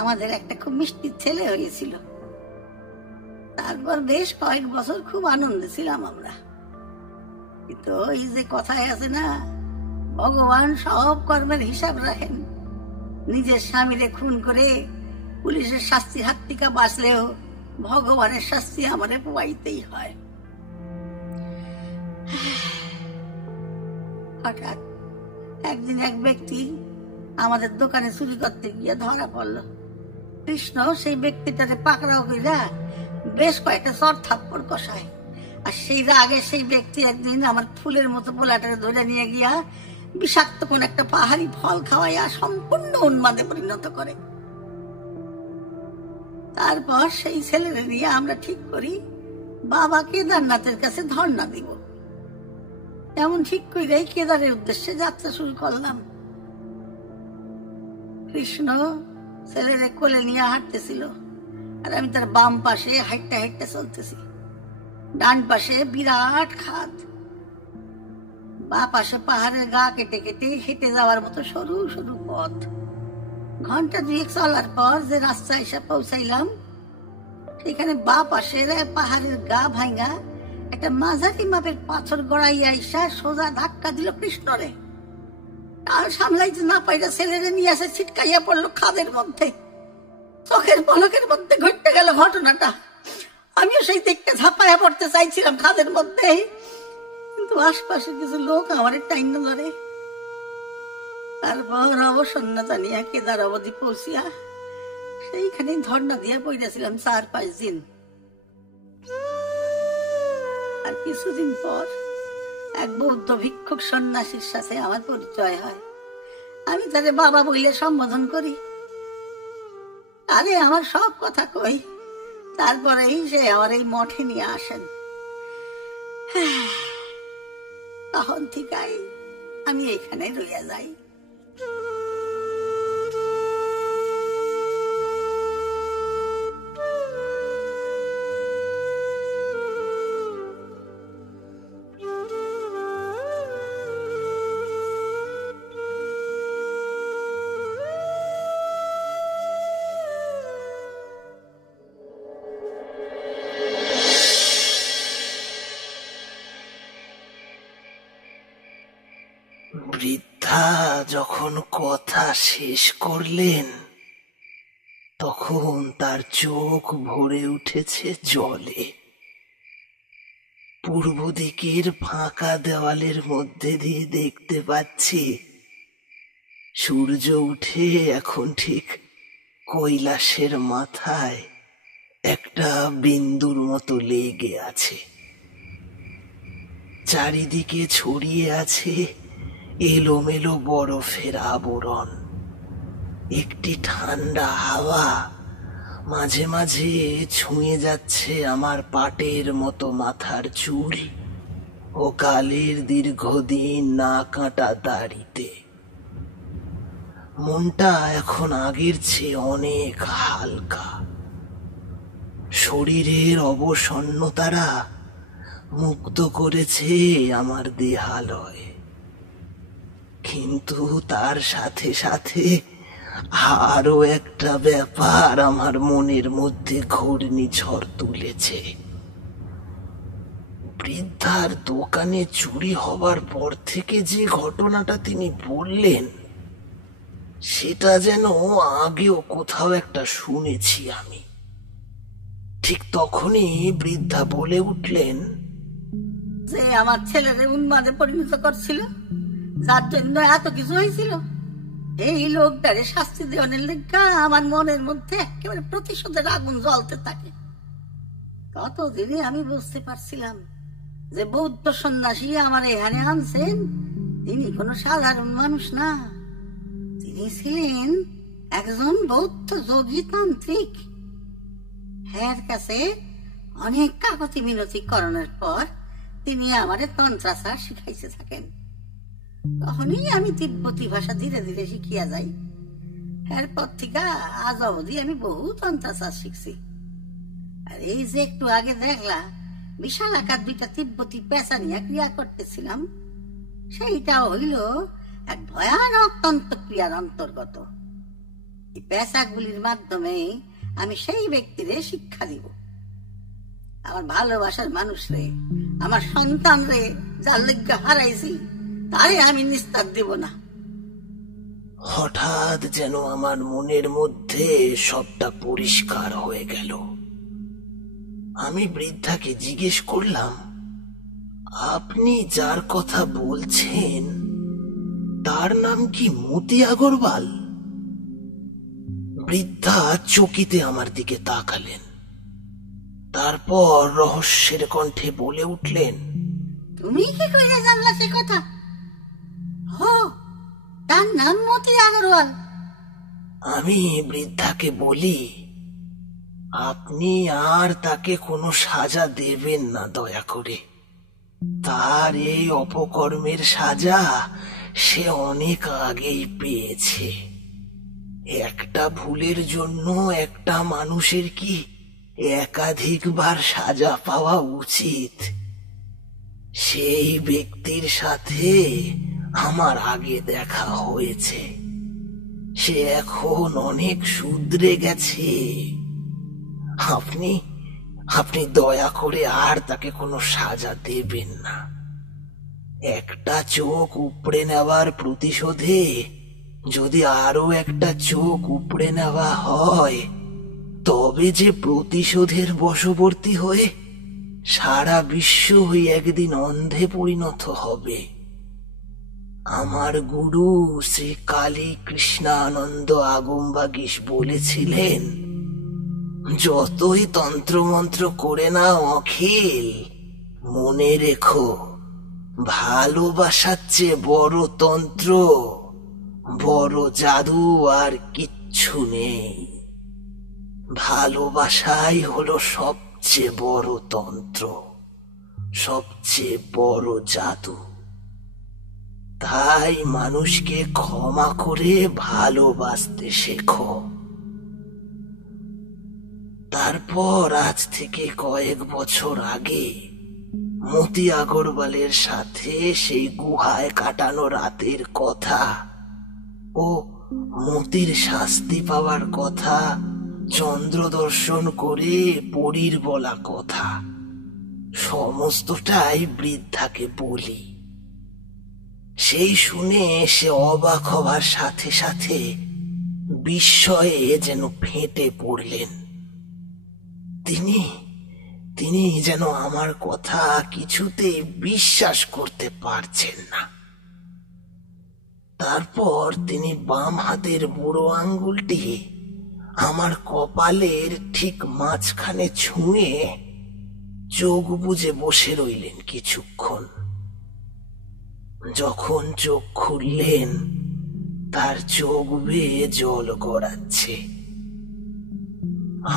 আমাদের একটা খুব মিষ্টি ছেলে হয়েছিল। তারপর বেশ কয়েক বছর খুব আনন্দে ছিলাম আমরা। কিন্তু এই যে কথায় আছে না, ভগবান সব কর্মের হিসাব রাখেন। নিজের স্বামীরে খুন করে পুলিশের শাস্তির হাত থেকে বাঁচলেও ভগবানের শাস্তি আমারে পোয়াইতেই হয়। হঠাৎ একদিন এক ব্যক্তি আমাদের দোকানে চুরি করতে গিয়ে ধরা পড়ল। কৃষ্ণ সেই ব্যক্তিটারে পাকড়াও কইরা বেশ কয়েকটা চর থাপ্পড় কষায়। আর সেই রাগে সেই ব্যক্তি একদিন আমার ফুলের মতো পোলাটারে ধরে নিয়ে গিয়া বিষাক্ত কোন একটা পাহাড়ি ফল খাওয়াইয়া সম্পূর্ণ উন্মাদে পরিণত করে। তারপর সেই ছেলেরে নিয়ে আমরা ঠিক করি বাবা কেদারনাথের কাছে ধর্ণা দিব। এমন ঠিক করে কেদারের উদ্দেশ্যে যাত্রা শুরু করলাম। কৃষ্ণ ছেলেরে কোলে নিয়ে হাঁটতেছিল আর আমি তার বাম পাশে হাঁটতে হাঁটতে চলতেছি। ডান পাশে বিরাট খাদ, বা পাশে পাহাড়ের গা কেটে কেটে হেঁটে যাওয়ার মতো সরু সরু পথ। ঘন্টা 2 চলার পর যে রাস্তা এসে পৌঁছাইলাম সেখানে বা পাশের পাহাড়ের গা ভাঙ্গা একটা মাঝারি মাপের পাথর গড়াইয়া ইসা সোজা ধাক্কা দিল কৃষ্ণরে। আর সামলাইতে না পাইরা ছেলেরে নিয়ে আসে ছিটকাইয়া পড়লো খাদের মধ্যে। চোখের পলকের মধ্যে ঘটতে গেল ঘটনাটা। আমিও সেই দেখতে ঝাঁপাইয়া পড়তে চাইছিলাম খাদের মধ্যে, কিন্তু আশপাশে কিছু লোক আমার টাইম ধরে। তারপর অবসন্নতা নিয়ে কেদার অবধি পৌঁছিয়া সেইখানে ধর্ণা দিয়া পড়েছিলাম 4-5 দিন। আর কিছুদিন পর এক বৌদ্ধ ভিক্ষুক সন্ন্যাসীর সাথে আমার পরিচয় হয়। আমি তারে বাবা বলে সম্বোধন করি। আরে আমার সব কথা কই, তারপরেই সে আমার এই মঠে নিয়ে আসেন। তখন থেকেই আমি এখানে রইয়া যাই। বৃদ্ধা যখন কথা শেষ করলেন তখন তার চোখ ভরে উঠেছে জলে। পূর্ব দিকের ফাঁকা দেওয়ালের মধ্যে দিয়ে দেখতে পাচ্ছি সূর্য উঠে এখন ঠিক কৈলাসের মাথায় একটা বিন্দুর মতো লেগে আছে। চারিদিকে ছড়িয়ে আছে এলোমেলো বরফের আবরণ। একটি ঠান্ডা হাওয়া মাঝে মাঝে ছুঁয়ে যাচ্ছে আমার পাটের মতো মাথার চুল ও কালের দীর্ঘদিন না কাটা দাড়িতে। মনটা এখন আগের চেয়ে অনেক হালকা। শরীরের অবসন্নতারা মুক্ত করেছে আমার দেহালয়, কিন্তু তার সাথে সাথে আরো একটা ব্যাপার আমার মনের মধ্যে ঘূর্ণিঝড় তুলেছে। বৃদ্ধার দোকানে চুরি হবার পর থেকে যে ঘটনাটা তিনি বললেন সেটা যেন আগেও কোথাও একটা শুনেছি আমি। ঠিক তখনই বৃদ্ধা বলে উঠলেন, যে আমার ছেলেরে উন্মাদে পরিণত করছিল, যার জন্য এত কিছু হয়েছিল, এই লোকটারে শাস্তি দেওয়ানের লেগা আমার মনের মধ্যে একেবারে প্রতিশোধের আগুন জ্বলতে থাকে। ততদিনে আমি বুঝতে পারছিলাম যে বৌদ্ধ সন্ন্যাসী আমার এখানে আনছেন তিনি কোনো সাধারণ মানুষ না, তিনি ছিলেন একজন বৌদ্ধ যোগী তান্ত্রিক। এর কাছে অনেক কাকতি মিনতি করণের পর তিনি আমারে তন্ত্রাচার শিখাইতে থাকেন। তখনই আমি তিব্বতী ভাষা ধীরে ধীরে শিখিয়া যাই। এরপর থেকে আজ অবধি আমি বহু তন্ত্রাচার শিখছি। আর এই যে একটু আগে দেখলা বিশাল আকার দুইটা তিব্বতী পেঁচা নিয়ে ক্রিয়া করতেছিলাম, সেইটা হইল এক ভয়ানক তন্ত্রক্রিয়ার অন্তর্গত। এই পেঁচাগুলির মাধ্যমে আমি সেই ব্যক্তিরে শিক্ষা দিব। আমার ভালোবাসার মানুষ রে, আমার সন্তান রে, যার লেগে হারাইছি, তারে আমি নিস্তার দেব না। হঠাৎ যেন আমার মনের মধ্যে সবটা পরিষ্কার হয়ে গেল। আমি বৃদ্ধাকে জিজ্ঞেস করলাম, আপনি যার কথা বলছেন তার নাম কি মতি আগরওয়াল? বৃদ্ধা চকিতে আমার দিকে তাকালেন, তারপর রহস্যের কণ্ঠে বলে উঠলেন, তুমি কি করে জানলা সে কথা? ও, তার নাম মতি আগরওয়াল। আমি বৃদ্ধাকে বলি, আপনি আর তাকে কোনো সাজা দেবেন না দয়া করে। তার এই অপকর্মের সাজা সে অনেক আগেই পেয়েছে। একটা ভুলের জন্য একটা মানুষের কি একাধিকবার সাজা পাওয়া উচিত? সেই ব্যক্তির সাথে আমার আগে দেখা হয়েছে, সে এখন অনেক শুধরে গেছে। আপনি দয়া করে আর তাকে কোনো সাজা দেবেন না। একটা চোখ উপড়ে নেওয়ার প্রতিশোধে যদি আরো একটা চোখ উপড়ে নেওয়া হয়, তবে যে প্রতিশোধের বশবর্তী হয়ে সারা বিশ্ব একদিন অন্ধে পরিণত হবে। আমার গুরু শ্রী কালী কৃষ্ণানন্দ আগমবাগীশ বলেছিলেন, যতই তন্ত্রমন্ত্র করে নাও অখিল, মনে রেখো ভালোবাসার চেয়ে বড় তন্ত্র, বড় জাদু আর কিচ্ছু নেই। ভালোবাসাই হলো সবচেয়ে বড় তন্ত্র, সবচেয়ে বড় জাদু। তাই মানুষকে ক্ষমা করে ভালোবাসতে শেখো। তারপর আজ থেকে কয়েক বছর আগে মতি আগরওয়ালের সাথে সেই গুহায় কাটানো রাতের কথা ও মতির শাস্তি পাওয়ার কথা, চন্দ্র দর্শন করে পরীর বলা কথা, সমস্তটাই বৃদ্ধাকে বলি। সেই শুনে সে অবাক হবার সাথে সাথে বিস্ময়ে যেন ফেটে পড়লেন। তিনি তিনি যেন আমার কথা কিছুতেই বিশ্বাস করতে পারছেন না। তারপর তিনি বাম হাতের বুড়ো আঙ্গুলটি আমার কপালের ঠিক মাঝখানে ছুঁয়ে চোখ বুজে বসে রইলেন কিছুক্ষণ। যখন চোখ খুললেন তার চোখ বেয়ে জল গড়াচ্ছে।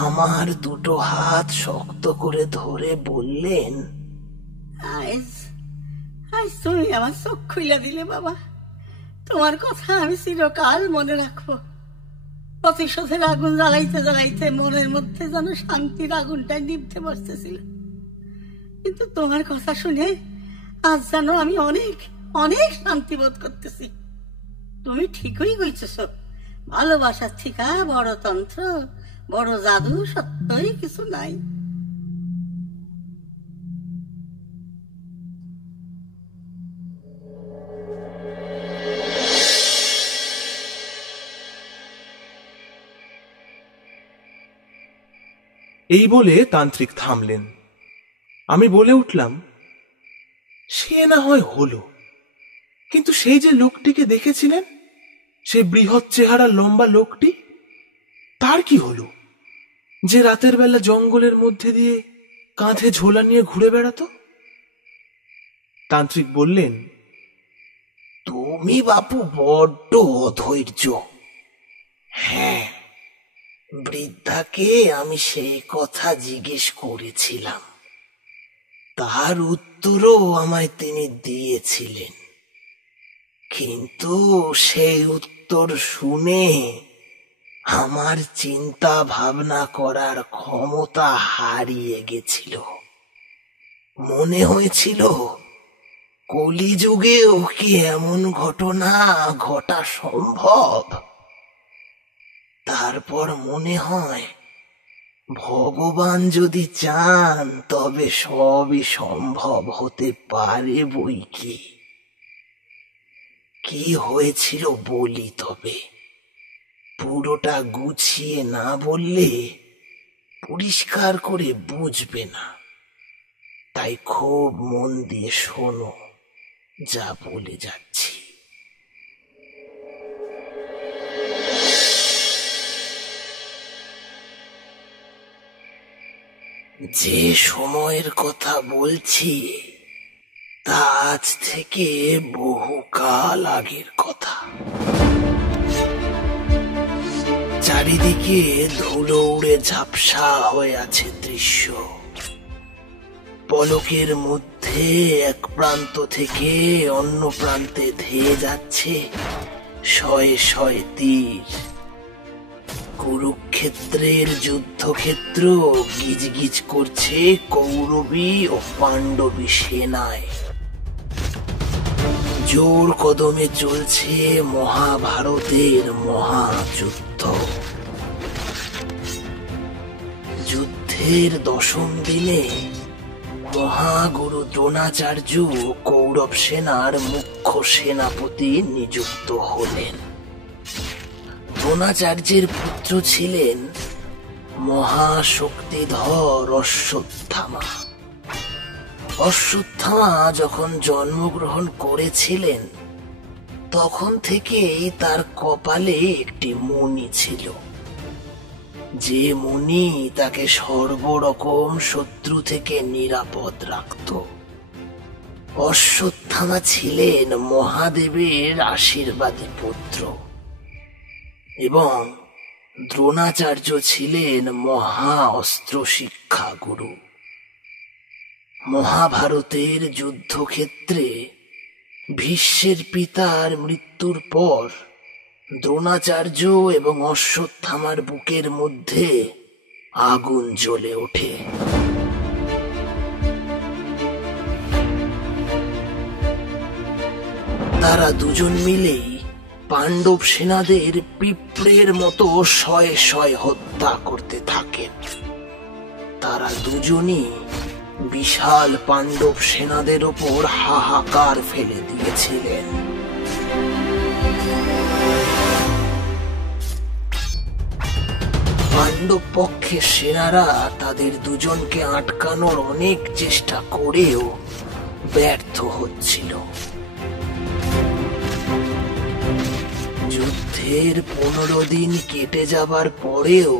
আমার দুটো হাত শক্ত করে ধরে বললেন, আজ আজ তুমি আমার চোখ খুলে দিলে বাবা। তোমার কথা আমি চিরকাল মনে রাখবো। প্রতিশোধের আগুন জ্বালাইতে জ্বালাইতে মনের মধ্যে যেন শান্তির আগুনটা নিভতে বসতেছিল, কিন্তু তোমার কথা শুনে আজ যেন আমি অনেক অনেক শান্তি বোধ করতেছি। তুমি ঠিকই কইতেছ, ভালোবাসার থেকে বড় তন্ত্র বড় জাদু সত্যই কিছু নাই। এই বলে তান্ত্রিক থামলেন। আমি বলে উঠলাম, সে না হয় হলো, কিন্তু সেই যে লোকটিকে দেখেছিলেন, সেই বৃহৎ চেহারা লম্বা লোকটি, তার কি হলো? যে রাতের বেলা জঙ্গলের মধ্যে দিয়ে কাঁধে ঝোলা নিয়ে ঘুরে বেড়াতো। তান্ত্রিক বললেন, তুমি বাপু বড্ড অধৈর্য। হ্যাঁ, বৃদ্ধাকে আমি সেই কথা জিজ্ঞেস করেছিলাম, তার উত্তরও আমায় তিনি দিয়েছিলেন, কিন্তু সেই উত্তর শুনে আমার চিন্তা ভাবনা করার ক্ষমতা হারিয়ে গেছিল। মনে হয়েছিল কলিযুগেও কি এমন ঘটনা ঘটা সম্ভব? তারপর মনে হয় ভগবান যদি চান তবে সবই সম্ভব হতে পারে বই কি। কি হয়েছিল বলি তবে, পুরোটা গুছিয়ে না বললে পরিষ্কার করে বুঝবে না, তাই খুব মন দিয়ে শোনো যা বলে যাচ্ছি। যে সময়ের কথা বলছি তা আজ থেকে বহুকাল আগের কথা। চারিদিকে ধুলো উড়ে ঝাপসা হয়ে আছে দৃশ্য। পলকের মধ্যে এক প্রান্ত থেকে অন্য প্রান্তে ধেয়ে যাচ্ছে শয়ে শয়ে তীর। কুরুক্ষেত্রের যুদ্ধক্ষেত্র গিজগিজ করছে কৌরবী ও পাণ্ডবী সেনায়। জোর কদমে চলছে মহাভারতের মহাযুদ্ধ। যুদ্ধের দশম দিনে মহাগুরু দ্রোণাচার্য কৌরব সেনার মুখ্য সেনাপতি নিযুক্ত হলেন। দ্রোণাচার্যের পুত্র ছিলেন মহাশক্তিধর অশ্বত্থামা। অশ্বত্থামা যখন জন্মগ্রহণ করেছিলেন তখন থেকেই তার কপালে একটি মণি ছিল, যে মণি তাকে সর্বরকম শত্রু থেকে নিরাপদ রাখত। অশ্বত্থামা ছিলেন মহাদেবের আশীর্বাদী পুত্র এবং দ্রোণাচার্য ছিলেন মহা অস্ত্র শিক্ষা গুরু। মহাভারতের যুদ্ধক্ষেত্রে ভীষ্মের পিতার মৃত্যুর পর দ্রোণাচার্য এবং অশ্বত্থামার বুকের মধ্যে আগুন জ্বলে ওঠে। তারা দুজন মিলেই পাণ্ডব সেনাদের পিঁপড়ের মতো শয়ে শয়ে হত্যা করতে থাকেন। তারা দুজনই বিশাল পাণ্ডব সেনাদের ওপর হাহাকার ফেলে দিয়েছিলেন। পাণ্ডব পক্ষের সেনারা তাদের দুজনকে আটকানোর অনেক চেষ্টা করেও ব্যর্থ হচ্ছিল। যুদ্ধের 15 দিন কেটে যাবার পরেও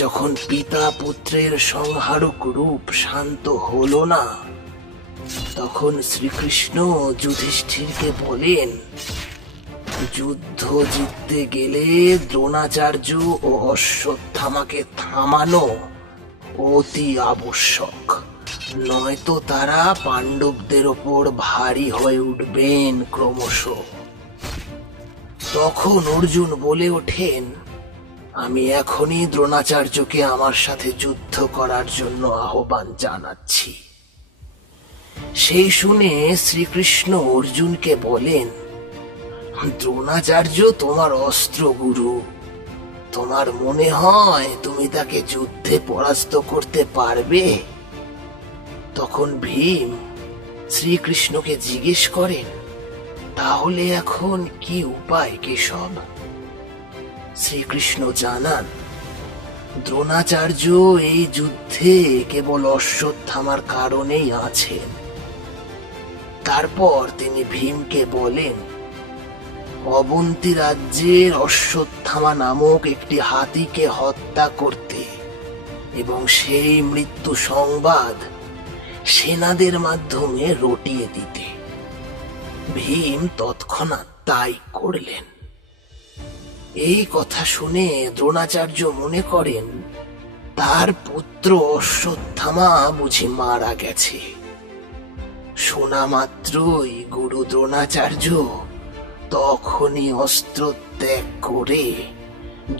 যখন পিতা পুত্রের সংহারক রূপ শান্ত হলো না, তখন শ্রীকৃষ্ণ যুধিষ্ঠিরকে বলেন, যুদ্ধ জিততে গেলে দ্রোণাচার্য ও অশ্বত্থামাকে থামানো অতি আবশ্যক, নয়তো তারা পাণ্ডবদের ওপর ভারী হয়ে উঠবেন ক্রমশ। তখন অর্জুন বলে ওঠেন, আমি এখনই দ্রোণাচার্যকে আমার সাথে যুদ্ধ করার জন্য আহ্বান জানাচ্ছি। সেই শুনে শ্রীকৃষ্ণ অর্জুনকে বলেন, দ্রোণাচার্য তোমার অস্ত্র গুরু, তোমার মনে হয় তুমি তাকে যুদ্ধে পরাস্ত করতে পারবে? তখন ভীম শ্রীকৃষ্ণকে জিজ্ঞেস করেন, তাহলে এখন কি উপায় কেশব? শ্রীকৃষ্ণ জানান, দ্রোণাচার্য এই যুদ্ধে কেবল অশ্বত্থামার কারণেই আছেন। তারপর তিনি ভীমকে বলেন, অবন্তী রাজ্যের অশ্বত্থামা নামক একটি হাতিকে হত্যা করতে এবং সেই মৃত্যু সংবাদ সেনাদের মাধ্যমে রটিয়ে দিতে। ভীম তৎক্ষণাৎ তাই করলেন। এই কথা শুনে দ্রোণাচার্য মনে করেন তার পুত্র অশ্বত্থামা বুঝি মারা গেছে। শোনা মাত্রই গুরু দ্রোণাচার্য তখনই অস্ত্র ত্যাগ করে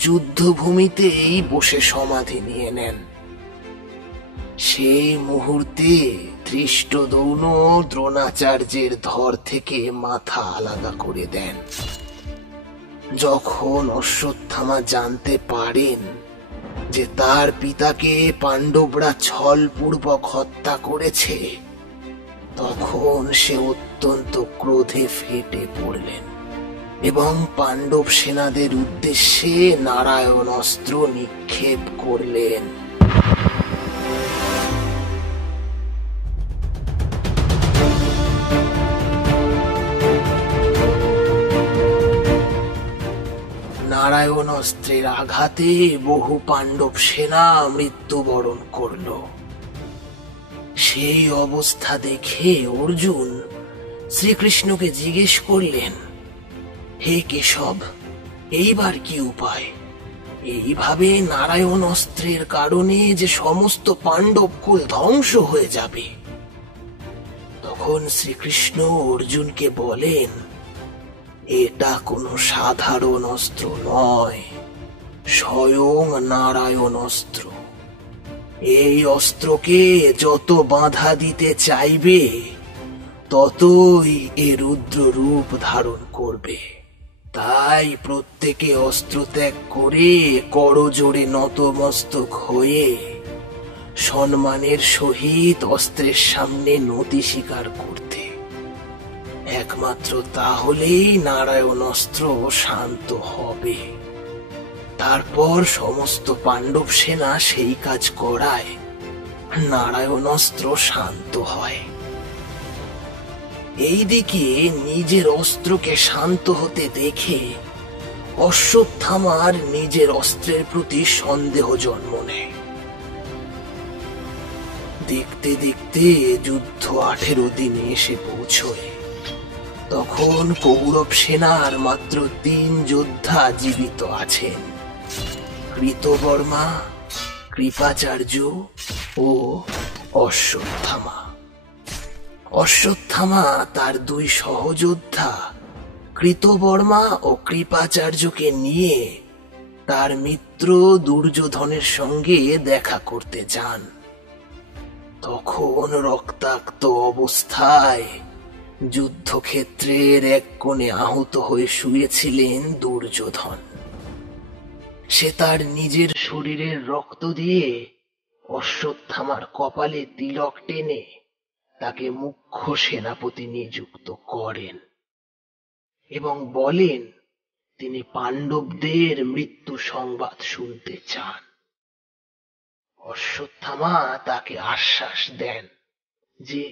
যুদ্ধভূমিতেই বসে সমাধি নিয়ে নেন। সেই মুহূর্তে ধৃষ্টদ্যুম্ন দ্রোণাচার্যের ধর থেকে মাথা আলাদা করে দেন। যখন অশ্বত্থামা জানতে পারেন যে তার পিতাকে পাণ্ডবরা ছলপূর্বক হত্যা করেছে, তখন সে অত্যন্ত ক্রোধে ফেটে পড়লেন এবং পাণ্ডব সেনাদের উদ্দেশ্যে নারায়ণ অস্ত্র নিক্ষেপ করলেন। নারায়ণ অস্ত্রের আঘাতে বহু পাণ্ডব সেনা মৃত্যুবরণ করল। সেই অবস্থা দেখে অর্জুন শ্রীকৃষ্ণকে জিজ্ঞেস করলেন, হে কেশব, এইবার কি উপায়? এইভাবে নারায়ণ অস্ত্রের কারণে যে সমস্ত পাণ্ডব কুল ধ্বংস হয়ে যাবে। তখন শ্রীকৃষ্ণ অর্জুনকে বলেন, এটা কোনো সাধারণ অস্ত্র নয়, স্বয়ং নারায়ণ অস্ত্র। এই অস্ত্রকে যত বাধা দিতে চাইবে ততই এ রুদ্র রূপ ধারণ করবে। তাই প্রত্যেকে অস্ত্র ত্যাগ করে করজোড়ে নতমস্তক হয়ে সম্মানের সহিত অস্ত্রের সামনে নতি স্বীকার করতে। একমাত্র তাহলেই নারায়ণ অস্ত্র শান্ত হবে। তারপর সমস্ত পাণ্ডব সেনা সেই কাজ করায় নারায়ণ অস্ত্র শান্ত হয়। এইদিকে নিজের অস্ত্রকে শান্ত হতে দেখে অশ্বত্থামার নিজের অস্ত্রের প্রতি সন্দেহ জন্ম নেয়। দেখতে দেখতে যুদ্ধ 18 দিনে এসে পৌঁছয়। তখন কৌরব সেনার মাত্র 3 যোদ্ধা জীবিত আছেন, কৃতবর্মা, কৃপাচার্য ও অশ্বত্থামা। অশ্বত্থামা তার 2 সহযোদ্ধা কৃতবর্মা ও কৃপাচার্যকে নিয়ে তার মিত্র দুর্যোধনের সঙ্গে দেখা করতে যান। তখন রক্তাক্ত অবস্থায় যুদ্ধক্ষেত্রের এক কোণে আহত হয়ে শুয়েছিলেন দুর্যোধন। সে তার নিজের শরীরের রক্ত দিয়ে অশ্বত্থামার কপালে তিলক টেনে তাকে মুখ্য সেনাপতি নিযুক্ত করেন এবং বলেন তিনি পাণ্ডবদের মৃত্যু সংবাদ শুনতে চান। অশ্বত্থামা তাকে আশ্বাস দেন যে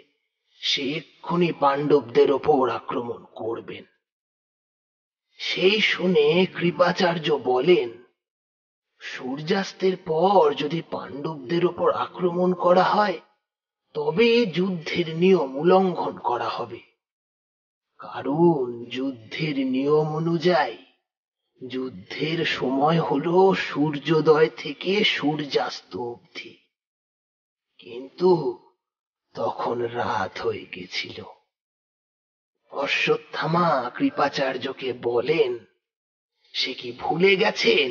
সে এক্ষুনি পাণ্ডবদের ওপর আক্রমণ করবেন। সেই শুনে কৃপাচার্য বলেন, সূর্যাস্তের পর যদি পাণ্ডবদের ওপর আক্রমণ করা হয় তবে যুদ্ধের নিয়ম উল্লঙ্ঘন করা হবে, কারণ যুদ্ধের নিয়ম অনুযায়ী যুদ্ধের সময় হলো সূর্যোদয় থেকে সূর্যাস্ত অবধি, কিন্তু তখন রাত হয়ে গেছিল। অশ্বত্থামা কৃপাচার্যকে বলেন, সে কি ভুলে গেছেন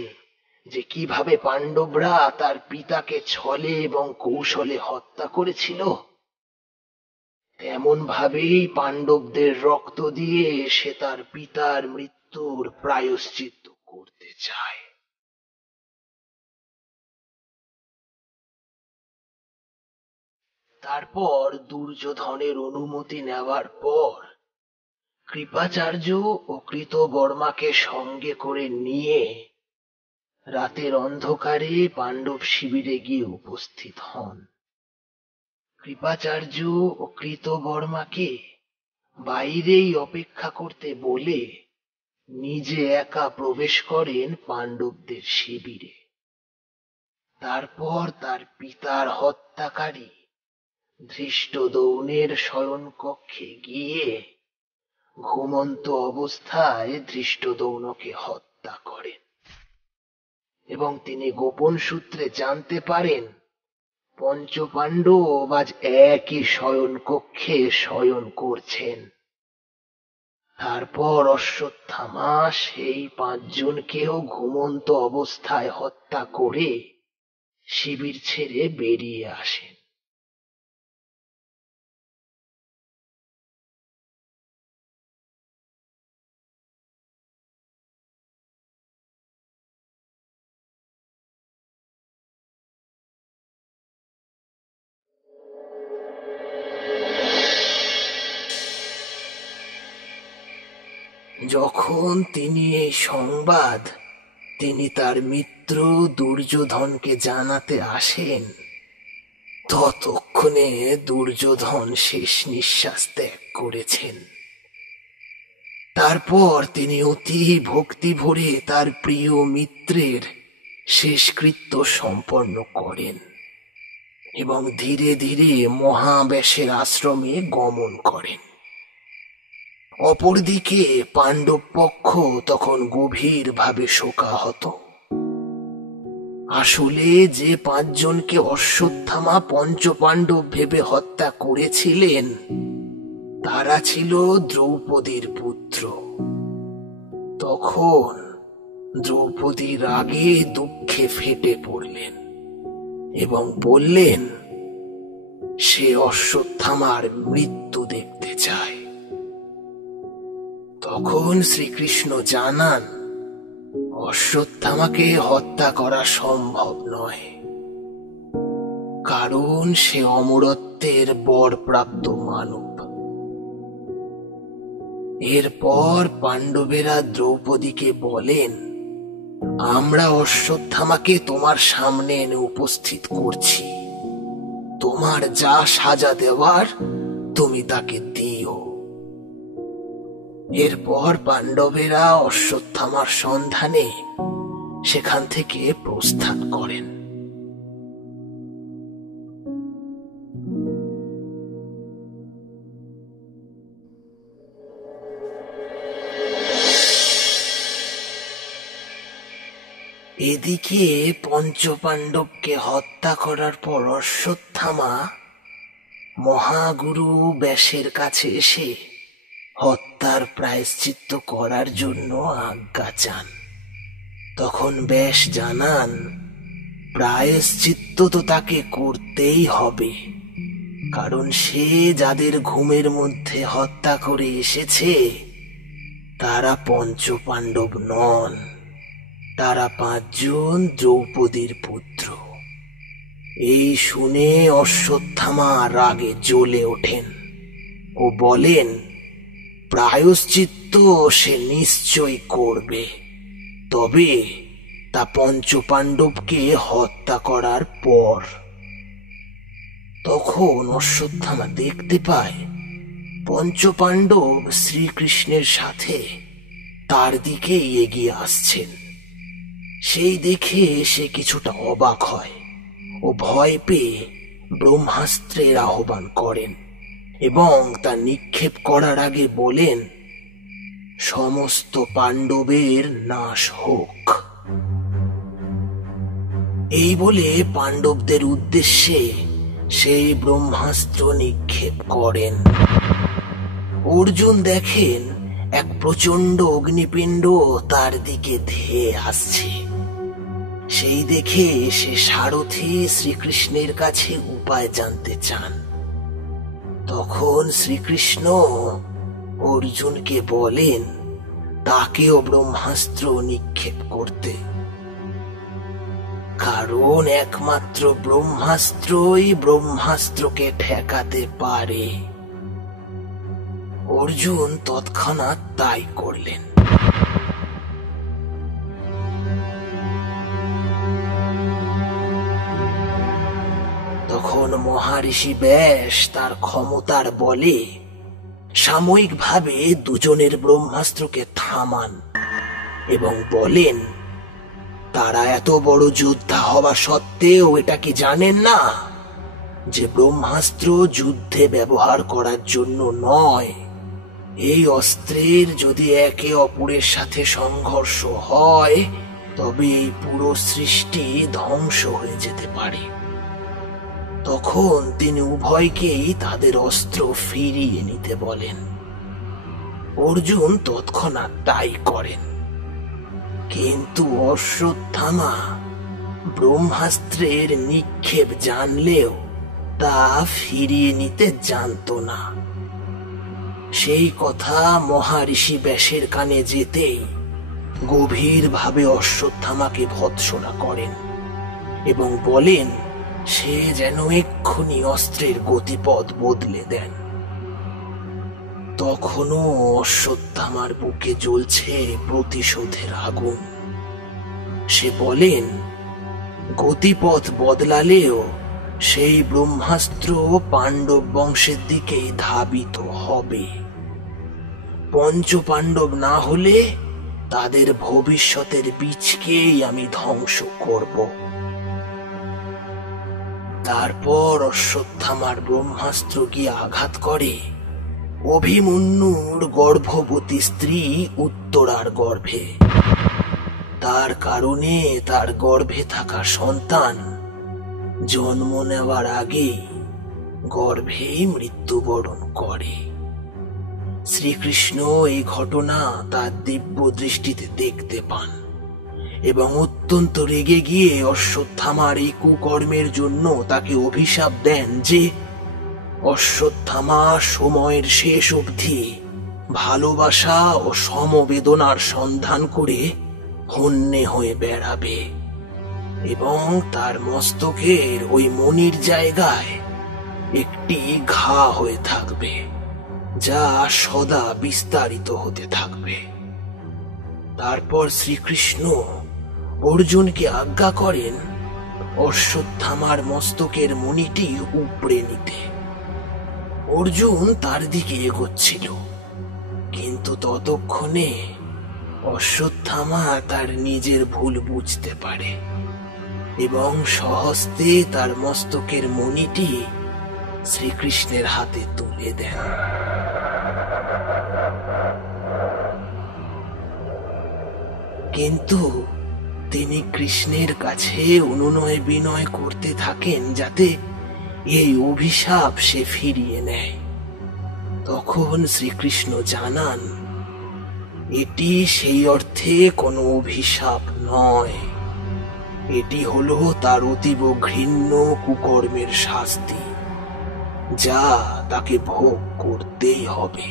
যে কিভাবে পাণ্ডবরা তার পিতাকে ছলে এবং কৌশলে হত্যা করেছিল? তেমন ভাবেই পাণ্ডবদের রক্ত দিয়ে সে তার পিতার মৃত্যুর প্রায়শ্চিত্ত করতে চায়। তারপর দুর্যোধনের অনুমতি নেওয়ার পর কৃপাচার্য ও কৃতবর্মাকে সঙ্গে করে নিয়ে রাতের অন্ধকারে পাণ্ডব শিবিরে গিয়ে উপস্থিত হন। কৃপাচার্য ও কৃতবর্মাকে বাইরেই অপেক্ষা করতে বলে নিজে একা প্রবেশ করেন পাণ্ডবদের শিবিরে। তারপর তার পিতার হত্যাকারী ধৃষ্টদ্যুম্নের শয়নকক্ষে গিয়ে ঘুমন্ত অবস্থায় ধৃষ্টদ্যুম্নকে হত্যা করেন এবং তিনি গোপন সূত্রে জানতে পারেন পঞ্চপাণ্ডব আজ একই শয়নকক্ষে শয়ন করছেন। তারপর অশ্বত্থামা সেই 5 জনকেও ঘুমন্ত অবস্থায় হত্যা করে শিবির ছেড়ে বেরিয়ে আসেন। যখন তিনি এই সংবাদ তিনি তার মিত্র দুর্যোধনকে জানাতে আসেন, ততক্ষণে দুর্যোধন শেষ নিঃশ্বাস ত্যাগ করেছেন। তারপর তিনি অতি ভক্তি ভরে তার প্রিয় মিত্রের শেষকৃত্য সম্পন্ন করেন এবং ধীরে ধীরে মহাবেশের আশ্রমে গমন করেন। অপরদিকে পাণ্ডব পক্ষ তখন গভীরভাবে শোকাহত। আসলে যে 5 জনকে অশ্বত্থামা পঞ্চপাণ্ডব ভেবে হত্যা করেছিলেন তারা ছিল দ্রৌপদীর পুত্র। তখন দ্রৌপদী রাগে দুঃখে ফেটে পড়লেন এবং বললেন সে অশ্বত্থামার মৃত্যু দেখতে চায়। তখন শ্রীকৃষ্ণ জানান অশ্বত্থামাকে হত্যা করা সম্ভব নয়, কারণ সে অমরত্বের বরপ্রাপ্ত মানব। এরপর পাণ্ডবেরা দ্রৌপদীকে বলেন, আমরা অশ্বত্থামাকে তোমার সামনে এনে উপস্থিত করছি, তোমার যা সাজা দেওয়ার তুমি তাকে দিও। এরপর পাণ্ডবেরা অশ্বত্থামার সন্ধানে সেখান থেকে প্রস্থান করেন। এদিকে পঞ্চপাণ্ডবকে হত্যা করার পর অশ্বত্থামা মহাগুরু ব্যাসের কাছে এসে হত্যার প্রায়শ্চিত্ত করার জন্য আজ্ঞা চান। তখন ব্যাস জানান প্রায়শ্চিত্ত তো তাকে করতেই হবে, কারণ সে যাদের ঘুমের মধ্যে হত্যা করে এসেছে তারা পঞ্চপাণ্ডব নন, তারা 5 জন দ্রৌপদীর পুত্র। এই শুনে অশ্বত্থামা রাগে জ্বলে ওঠেন ও বলেন, প্রায়শ্চিত্ত সে নিশ্চয়ই করবে, তবে তা পঞ্চপাণ্ডবকে হত্যা করার পর। তখন অশ্বত্থামা দেখতে পায় পঞ্চপাণ্ডব শ্রীকৃষ্ণের সাথে তার দিকে এগিয়ে আসছেন। সেই দেখে সে কিছুটা অবাক হয় ও ভয় পেয়ে ব্রহ্মাস্ত্রের আহ্বান করেন এবং তা নিক্ষেপ করার আগে বলেন, সমস্ত পাণ্ডবের নাশ হোক। এই বলে পাণ্ডবদের উদ্দেশ্যে সেই ব্রহ্মাস্ত্র নিক্ষেপ করেন। অর্জুন দেখেন এক প্রচন্ড অগ্নিপিণ্ড তার দিকে ধেয়ে আসছে। সেই দেখে সে সারথি শ্রীকৃষ্ণের কাছে উপায় জানতে চান। তখন শ্রীকৃষ্ণ অর্জুনকে বলেন তাকেও ব্রহ্মাস্ত্র নিক্ষেপ করতে, কারণ একমাত্র ব্রহ্মাস্ত্রই ব্রহ্মাস্ত্রকে ঠেকাতে পারে। অর্জুন তৎক্ষণাৎ তাই করলেন। তখন মহারিষি ব্যাস তার ক্ষমতার বলে সাময়িকভাবে দুজনের ব্রহ্মাস্ত্রকে থামান এবং বলেন, তারা এত বড় যোদ্ধা হওয়া সত্ত্বেও এটা কি জানেন না যে ব্রহ্মাস্ত্র যুদ্ধে ব্যবহার করার জন্য নয়? এই অস্ত্রের যদি একে অপরের সাথে সংঘর্ষ হয় তবে এই পুরো সৃষ্টি ধ্বংস হয়ে যেতে পারে। তখন তিনি উভয়কেই তাদের অস্ত্র ফিরিয়ে নিতে বলেন। অর্জুন তৎক্ষণাৎ তাই করেন, কিন্তু অশ্বত্থামা ব্রহ্মাস্ত্রের নিক্ষেপ জানলেও তা ফিরিয়ে নিতে জানত না। সেই কথা মহারিষি ব্যাসের কানে যেতেই গভীরভাবে অশ্বত্থামাকে ভৎসনা করেন এবং বলেন সে যেন এক্ষুনি অস্ত্রের গতিপথ বদলে দেন। তখনও অশ্বত্থামার বুকে জ্বলছে প্রতিশোধের আগুন। সে বলেন, গতিপথ বদলালেও সেই ব্রহ্মাস্ত্র পাণ্ডব বংশের দিকেই ধাবিত হবে। পঞ্চপাণ্ডব না হলে তাদের ভবিষ্যতের বীজকেই আমি ধ্বংস করব। তারপর অশ্বত্থামার ব্রহ্মাস্ত্র গিয়ে আঘাত করে অভিমন্যুর গর্ভবতী স্ত্রী উত্তরার গর্ভে। তার কারণে তার গর্ভে থাকা সন্তান জন্ম নেওয়ার আগেই গর্ভেই মৃত্যুবরণ করে। শ্রীকৃষ্ণ এই ঘটনা তার দিব্য দৃষ্টিতে দেখতে পান এবং অত্যন্ত রেগে গিয়ে অশ্বত্থামার এই কুকর্মের জন্য তাকে অভিশাপ দেন যে অশ্বত্থামা সময়ের শেষ অবধি ভালোবাসা ও সমবেদনার সন্ধান করে হন্যে হয়ে বেড়াবে এবং তার মস্তকের ওই মণির জায়গায় একটি ঘা হয়ে থাকবে, যা সদা বিস্তারিত হতে থাকবে। তারপর শ্রীকৃষ্ণ অর্জুনকে আজ্ঞা করেন অশ্বত্থামার মস্তকের মণিটি উপড়ে নিতে। অর্জুন তার দিকে এগোচ্ছিল, কিন্তু ততক্ষণে অশ্বত্থামা তার নিজের ভুল বুঝতে পারে এবং সহস্তে তার মস্তকের মণিটি শ্রীকৃষ্ণের হাতে তুলে দেন। কিন্তু তিনি কৃষ্ণের কাছে অনুনয় বিনয় করতে থাকেন যাতে এই অভিশাপ সে ফিরিয়ে নেয়। তখন শ্রীকৃষ্ণ জানান এটি সেই অর্থে কোনো অভিশাপ নয়, এটি হলো তার অতীব ঘৃণ্য কুকর্মের শাস্তি, যা তাকে ভোগ করতেই হবে।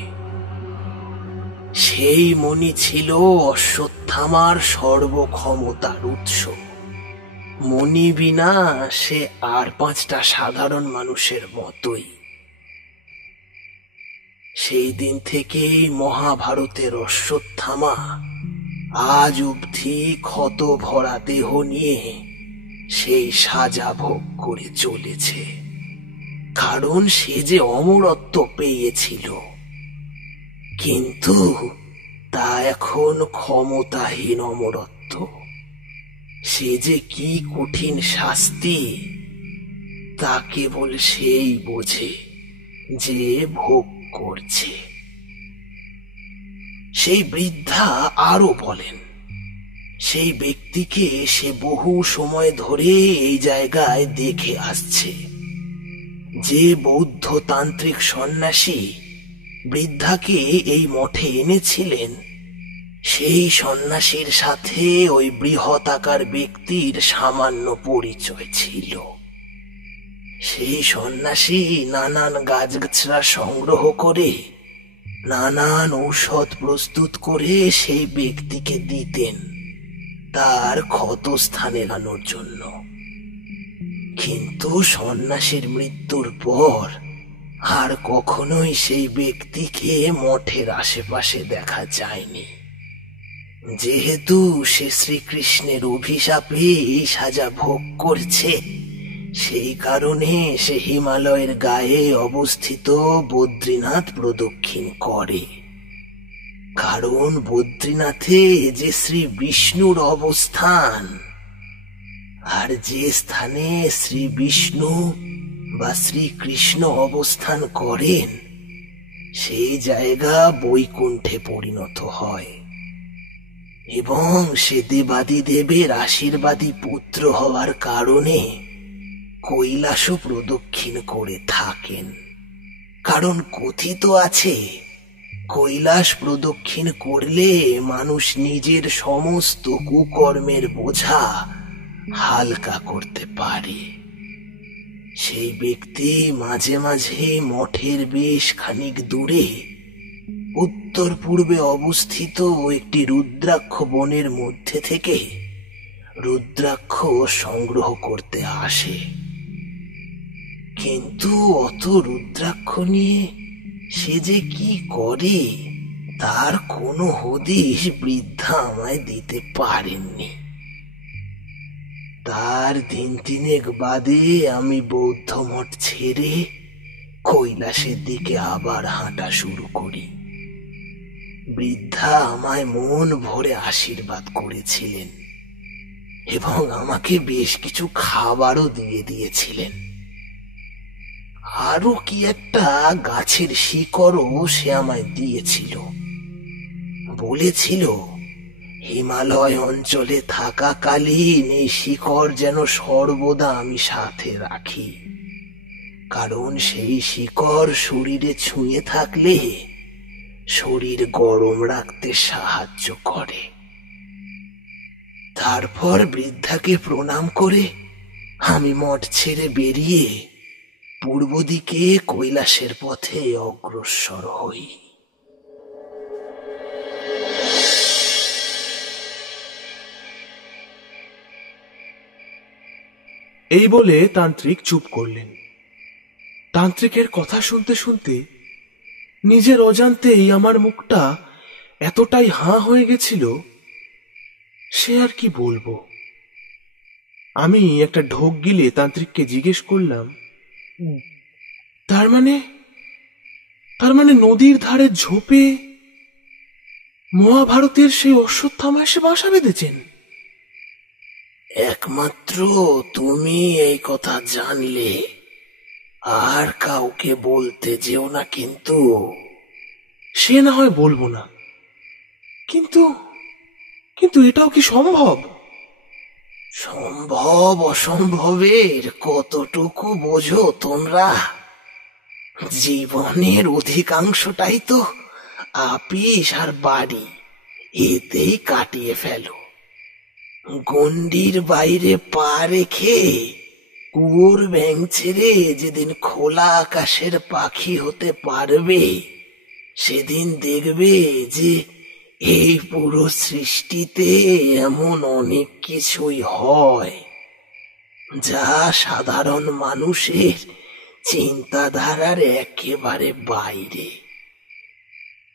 সেই মণি ছিল অশ্বত্থামার সর্বক্ষমতার উৎস মণি বিনা সে আর 5টা সাধারণ মানুষের মতোই। সেই দিন থেকেই মহাভারতের অশ্বত্থামা আজ অবধি ক্ষত ভরা দেহ নিয়ে সেই সাজা ভোগ করে চলেছে, কারণ সে যে অমরত্ব পেয়েছিল, কিন্তু তা এখন ক্ষমতাহীন অমরত্ব। সে যে কি কঠিন শাস্তি তা কেবল সেই বোঝে যে ভোগ করছে। সেই বৃদ্ধা আরো বলেন, সেই ব্যক্তিকে সে বহু সময় ধরে এই জায়গায় দেখে আসছে। যে বৌদ্ধ তান্ত্রিক সন্ন্যাসী বৃদ্ধাকে এই মঠে এনেছিলেন, সেই সন্ন্যাসীর সাথে ওই বৃহৎ ব্যক্তির সামান্য পরিচয় ছিল। সেই সন্ন্যাসী নানান গাছগাছরা সংগ্রহ করে নানান ঔষধ প্রস্তুত করে সেই ব্যক্তিকে দিতেন তার ক্ষতস্থানে লাগানোর জন্য। কিন্তু সন্ন্যাসীর মৃত্যুর পর আর কখনোই সেই ব্যক্তিকে মঠের আশেপাশে দেখা যায়নি। যেহেতু সে শ্রীকৃষ্ণের অভিশাপে এই সাজা ভোগ করছে, সেই কারণে সে হিমালয়ের গায়ে অবস্থিত বদ্রীনাথ প্রদক্ষিণ করে। কারণ বদ্রীনাথে যে শ্রী বিষ্ণুর অবস্থান, আর যে স্থানে শ্রী বিষ্ণু বা শ্রীকৃষ্ণ অবস্থান করেন, সেই জায়গা বৈকুণ্ঠে পরিণত হয় এবং সে দেবাদিদেবের আশীর্বাদী পুত্র হওয়ার কারণে কৈলাসও প্রদক্ষিণ করে থাকেন। কারণ কথিত আছে, কৈলাস প্রদক্ষিণ করলে মানুষ নিজের সমস্ত কুকর্মের বোঝা হালকা করতে পারে। সেই ব্যক্তি মাঝে মাঝে মঠের বেশ খানিক দূরে উত্তর পূর্বে অবস্থিত একটি রুদ্রাক্ষ বনের মধ্যে থেকে রুদ্রাক্ষ সংগ্রহ করতে আসে। কিন্তু অত রুদ্রাক্ষ নিয়ে সে যে কি করে তার কোনো হদিশ বৃদ্ধা আমায় দিতে পারেননি। তার দিন 3 বাদে আমি বৌদ্ধ মঠ ছেড়ে কৈলাসের দিকে আবার হাঁটা শুরু করি। বৃদ্ধা আমায় মন ভরে আশীর্বাদ করেছিলেন এবং আমাকে বেশ কিছু খাবারও দিয়ে দিয়েছিলেন। আরো কি একটা গাছের শিকড়ও সে আমায় দিয়েছিল। বলেছিল, হিমালয় অঞ্চলে থাকাকালীন এই শিকড় যেন সর্বদা আমি সাথে রাখি, কারণ সেই শিকড় শরীরে ছুঁয়ে থাকলে শরীর গরম রাখতে সাহায্য করে। তারপর বৃদ্ধাকে প্রণাম করে আমি মঠ ছেড়ে বেরিয়ে পূর্ব দিকে কৈলাসের পথে অগ্রসর হই। এই বলে তান্ত্রিক চুপ করলেন। তান্ত্রিকের কথা শুনতে শুনতে নিজের অজান্তেই আমার মুখটা এতটাই হাঁ হয়ে গেছিল, সে আর কি বলবো। আমি একটা ঢোক গিলে তান্ত্রিককে জিজ্ঞেস করলাম, তার মানে নদীর ধারে ঝোপে মহাভারতের সেই অশ্বত্থামা এসে বাসা বেঁধেছেন? একমাত্র তুমি এই কথা জানলে, আর কাউকে বলতে যেও না। কিন্তু সে না হয় বলবো না, কিন্তু এটাও কি সম্ভব? সম্ভব অসম্ভবের কতটুকু বোঝো তোমরা? জীবনের অধিকাংশটাই তো আপিস আর বাড়ি এতেই কাটিয়ে ফেলো। গণ্ডির বাইরে পা রেখে কুয়োর ব্যাঙ ছেড়ে যেদিন খোলা আকাশের পাখি হতে পারবে, সেদিন দেখবে যে এই পুরো সৃষ্টিতে এমন অনেক কিছুই হয় যা সাধারণ মানুষের চিন্তাধারার একেবারে বাইরে।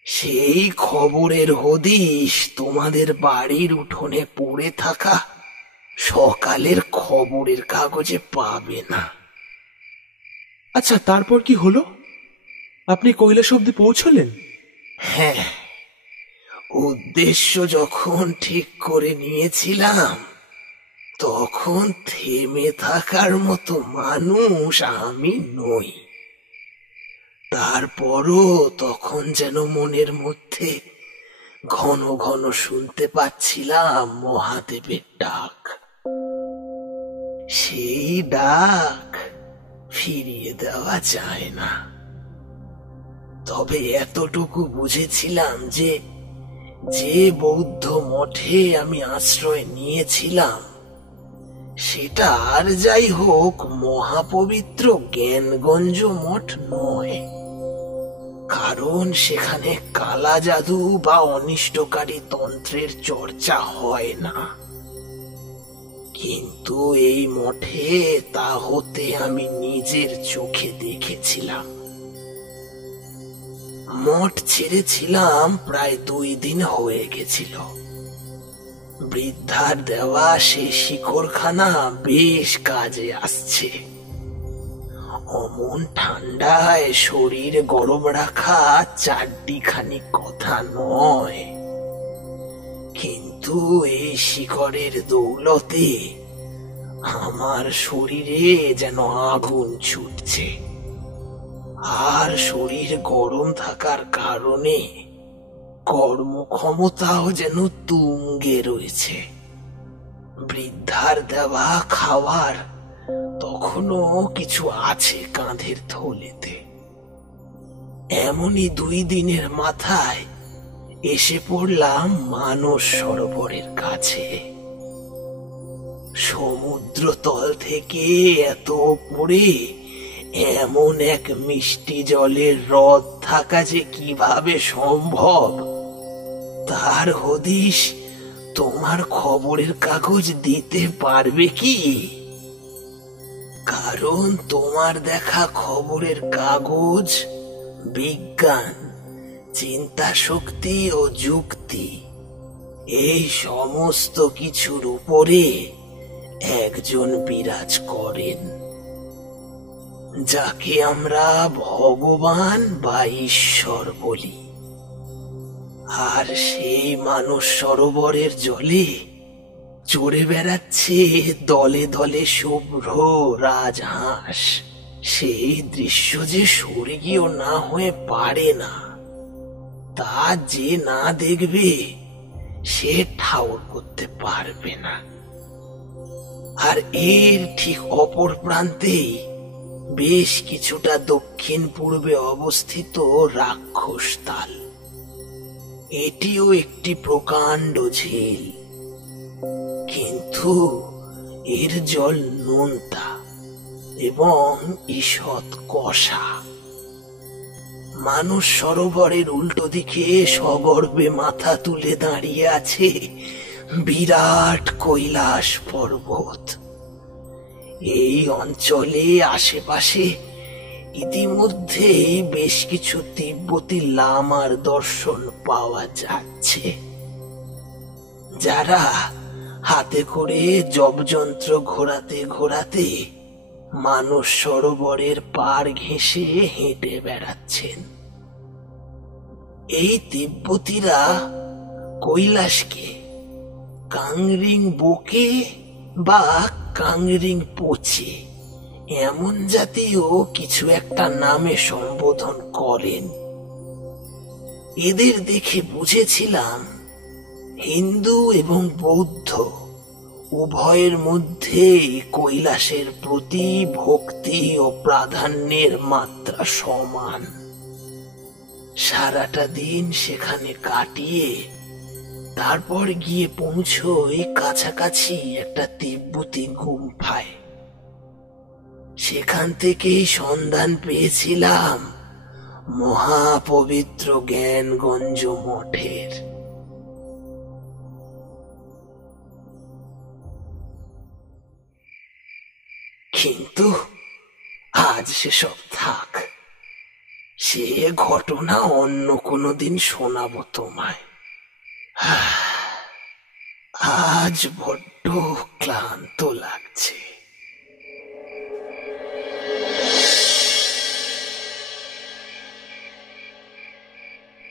সেই খবরের হদিশ তোমাদের বাড়ির উঠোনে পড়ে থাকা সকালের খবরের কাগজে পাবে না। আচ্ছা, তারপর কি হলো? আপনি কৈলাস অব্দি পৌঁছলেন? হ্যাঁ, উদ্দেশ্য যখন ঠিক করে নিয়েছিলাম তখন থেমে থাকার মতো মানুষ আমি নই। তারপরও তখন যেন মনের মধ্যে ঘন ঘন শুনতে পাচ্ছিলাম মহাদেবের ডাক। সেই ডাক ফিরিয়ে দেওয়া যায় না। তবে এতটুকু বুঝেছিলাম যে যে বৌদ্ধ মঠে আমি আশ্রয় নিয়েছিলাম সেটা আর যাই হোক মহাপবিত্র জ্ঞানগঞ্জ মঠ নয়, কারণ সেখানে কালা জাদু বা অনিষ্টকারী তন্ত্রের চর্চা হয় না। কিন্তু এই মঠে তা হতে আমি নিজের চোখে দেখেছিলাম। মঠ ছেড়েছিলাম প্রায় 2 দিন হয়ে গেছিল। বৃদ্ধার দেওয়া সে শিকড়খানা বেশ কাজে আসছে। অমন ঠান্ডায় শরীর গরম রাখা চারটিখানি কথা নয়, কিন্তু এই শিকড়ের দৌলতে আমার শরীরে যেন আগুন ছুটছে, আর শরীর গরম থাকার কারণে কর্মক্ষমতাও যেন তুঙ্গে রয়েছে। বৃদ্ধার দেওয়া খাওয়ার তখনো কিছু আছে কাঁধের থলেতে। এমনই 2 দিনের মাথায় এসে পড়লাম মানস সরোবরের কাছে। সমুদ্র তল থেকে এত উপরে এমন এক মিষ্টি জলের হ্রদ থাকা যে কিভাবে সম্ভব তার হদিশ তোমার খবরের কাগজ দিতে পারবে কি? কারণ তোমার দেখা খবরের কাগজ বিজ্ঞান, চিন্তা শক্তি ও যুক্তি এই সমস্ত কিছুর উপরে একজন বিরাজ করেন, যাকে আমরা ভগবান বা ঈশ্বর বলি। আর সেই মানস সরোবরের জলে চড়ে বেড়াচ্ছে দলে দলে শুভ্র রাজহাঁস। সেই দৃশ্য যে স্বর্গীয় না হয়ে পারে না, তা যে না দেখবে সে ঠাউর করতে পারবে না। আর এর ঠিক অপর প্রান্তেই বেশ কিছুটা দক্ষিণ পূর্বে অবস্থিত রাক্ষস তাল। এটিও একটি প্রকাণ্ড ঝিল, কিন্তু এর জল নোনতা এবং ঈষৎ কষা। মানস সরোবরের উল্টো দিকে সগর্বে মাথা তুলে দাঁড়িয়ে আছে বিরাট কৈলাস পর্বত। এই অঞ্চলে আশেপাশে ইতিমধ্যে বেশ কিছু তিব্বতী লামার দর্শন পাওয়া যাচ্ছে, যারা হাতে করে জপযন্ত্র ঘোরাতে ঘোরাতে মানস সরোবরের পার ঘেঁষে হেঁটে বেড়াচ্ছেন। এই তিব্বতীরা কৈলাসকে কাংরিং বোকে বা কাংরিং পোচে এমন জাতীয় কিছু একটা নামে সম্বোধন করেন। এদের দেখে বুঝেছিলাম হিন্দু এবং বৌদ্ধ উভয়ের মধ্যে কৈলাসের প্রতি ভক্তি ও প্রাধান্যের মাত্রা সমান। সারাটা দিন সেখানে কাটিয়ে তারপর গিয়ে পৌঁছই কাছাকাছি একটা তিব্বতী গুম্ফায়। সেখান থেকেই সন্ধান পেয়েছিলাম মহাপবিত্র জ্ঞানগঞ্জ মঠের। কিন্তু আজ সেসব থাক, সে ঘটনা অন্য কোনো দিন শোনাবো তোমায়। আজ বড্ড ক্লান্ত লাগছে।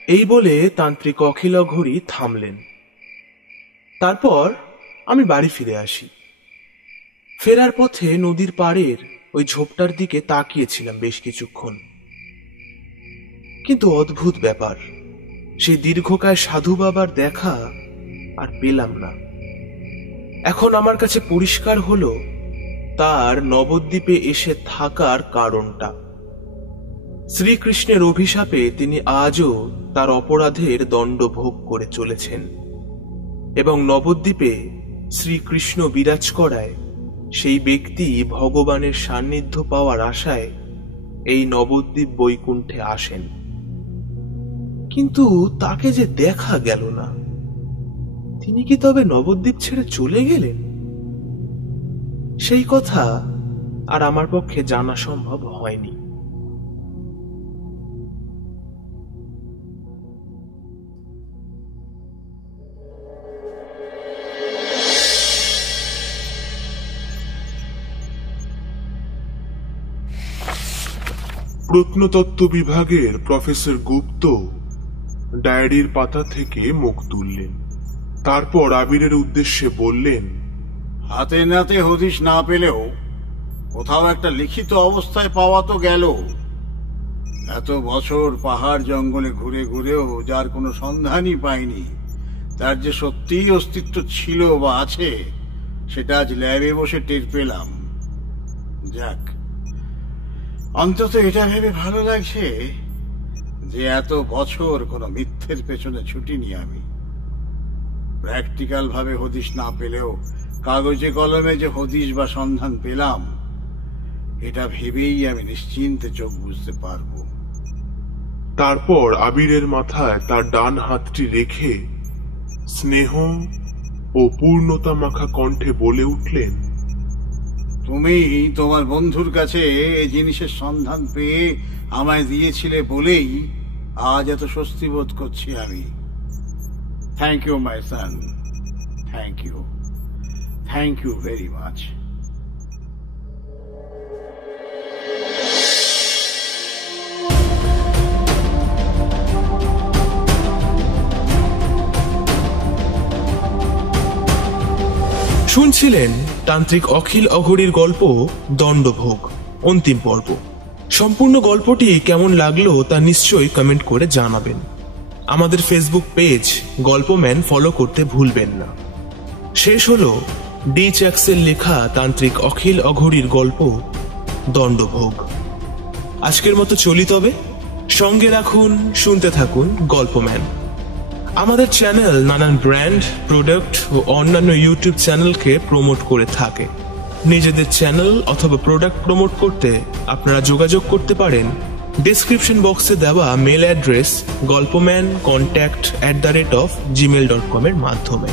এই বলে তান্ত্রিক অখিল ঘড়ি থামলেন। তারপর আমি বাড়ি ফিরে আসি। ফেরার পথে নদীর পাড়ের ওই ঝোপটার দিকে তাকিয়েছিলাম বেশ কিছুক্ষণ, কিন্তু অদ্ভুত ব্যাপার, সেই দীর্ঘকায় সাধু বাবার দেখা আর পেলাম না। এখন আমার কাছে পরিষ্কার হলো তার নবদ্বীপে এসে থাকার কারণটা। শ্রীকৃষ্ণের অভিশাপে তিনি আজও তার অপরাধের দণ্ড ভোগ করে চলেছেন, এবং নবদ্বীপে শ্রীকৃষ্ণ বিরাজ করায় সেই ব্যক্তি ভগবানের সান্নিধ্য পাওয়ার আশায় এই নবদ্বীপ বৈকুণ্ঠে আসেন। কিন্তু তাকে যে দেখা গেল না, তিনি কি তবে নবদ্বীপ ছেড়ে চলে গেলেন? সেই কথা আর আমার পক্ষে জানা সম্ভব হয়নি। প্রত্নতত্ত্ব বিভাগের প্রফেসর গুপ্ত ডায়েরির পাতা থেকে মুখ তুললেন। তারপর আবিরের উদ্দেশ্যে বললেন, হাতে নাতে হদিশ না পেলেও কোথাও একটা লিখিত অবস্থায় পাওয়া তো গেল। এত বছর পাহাড় জঙ্গলে ঘুরে ঘুরেও যার কোনো সন্ধানই পাইনি, তার যে সত্যিই অস্তিত্ব ছিল বা আছে সেটা আজ ল্যাবে বসে টের পেলাম। যাক, অন্তত এটা ভেবে ভালো লাগছে যে এত বছর কোনো মিথ্যের পেছনে ছুটিনি আমি। প্র্যাকটিক্যাল ভাবে হদিশ না পেলেও কাগজে কলমে যে হদিশ বা সন্ধান পেলাম, এটা ভেবেই আমি নিশ্চিন্তে চোখ বুঝতে পারবো। তারপর আবিরের মাথায় তার ডান হাতটি রেখে স্নেহ ও পূর্ণতা মাখা কণ্ঠে বলে উঠলেন, তুমি তোমার বন্ধুর কাছে এই জিনিসের সন্ধান পেয়ে আমায় দিয়েছিলে বলেই আজ এত স্বস্তি বোধ করছি আমি। Thank you my son, thank you, thank you very much. শুনছিলেন তান্ত্রিক অখিল অঘরীর গল্প দণ্ডভোগ অন্তিম পর্ব। সম্পূর্ণ গল্পটি কেমন লাগলো তা নিশ্চয়ই কমেন্ট করে জানাবেন। আমাদের ফেসবুক পেজ গল্পম্যান ফলো করতে ভুলবেন না। শেষ হলো ডি চ্যাক্সের লেখা তান্ত্রিক অখিল অঘরীর গল্প দণ্ডভোগ। আজকের মতো চলি তবে, সঙ্গে রাখুন, শুনতে থাকুন গল্পম্যান। আমাদের চ্যানেল নানান ব্র্যান্ড, প্রোডাক্ট ও অন্যান্য ইউটিউব চ্যানেলকে প্রমোট করে থাকে। নিজেদের চ্যানেল অথবা প্রোডাক্ট প্রমোট করতে আপনারা যোগাযোগ করতে পারেন ডেসক্রিপশন বক্সে দেওয়া মেল অ্যাড্রেস গল্পম্যান contact@gmail.com এর মাধ্যমে।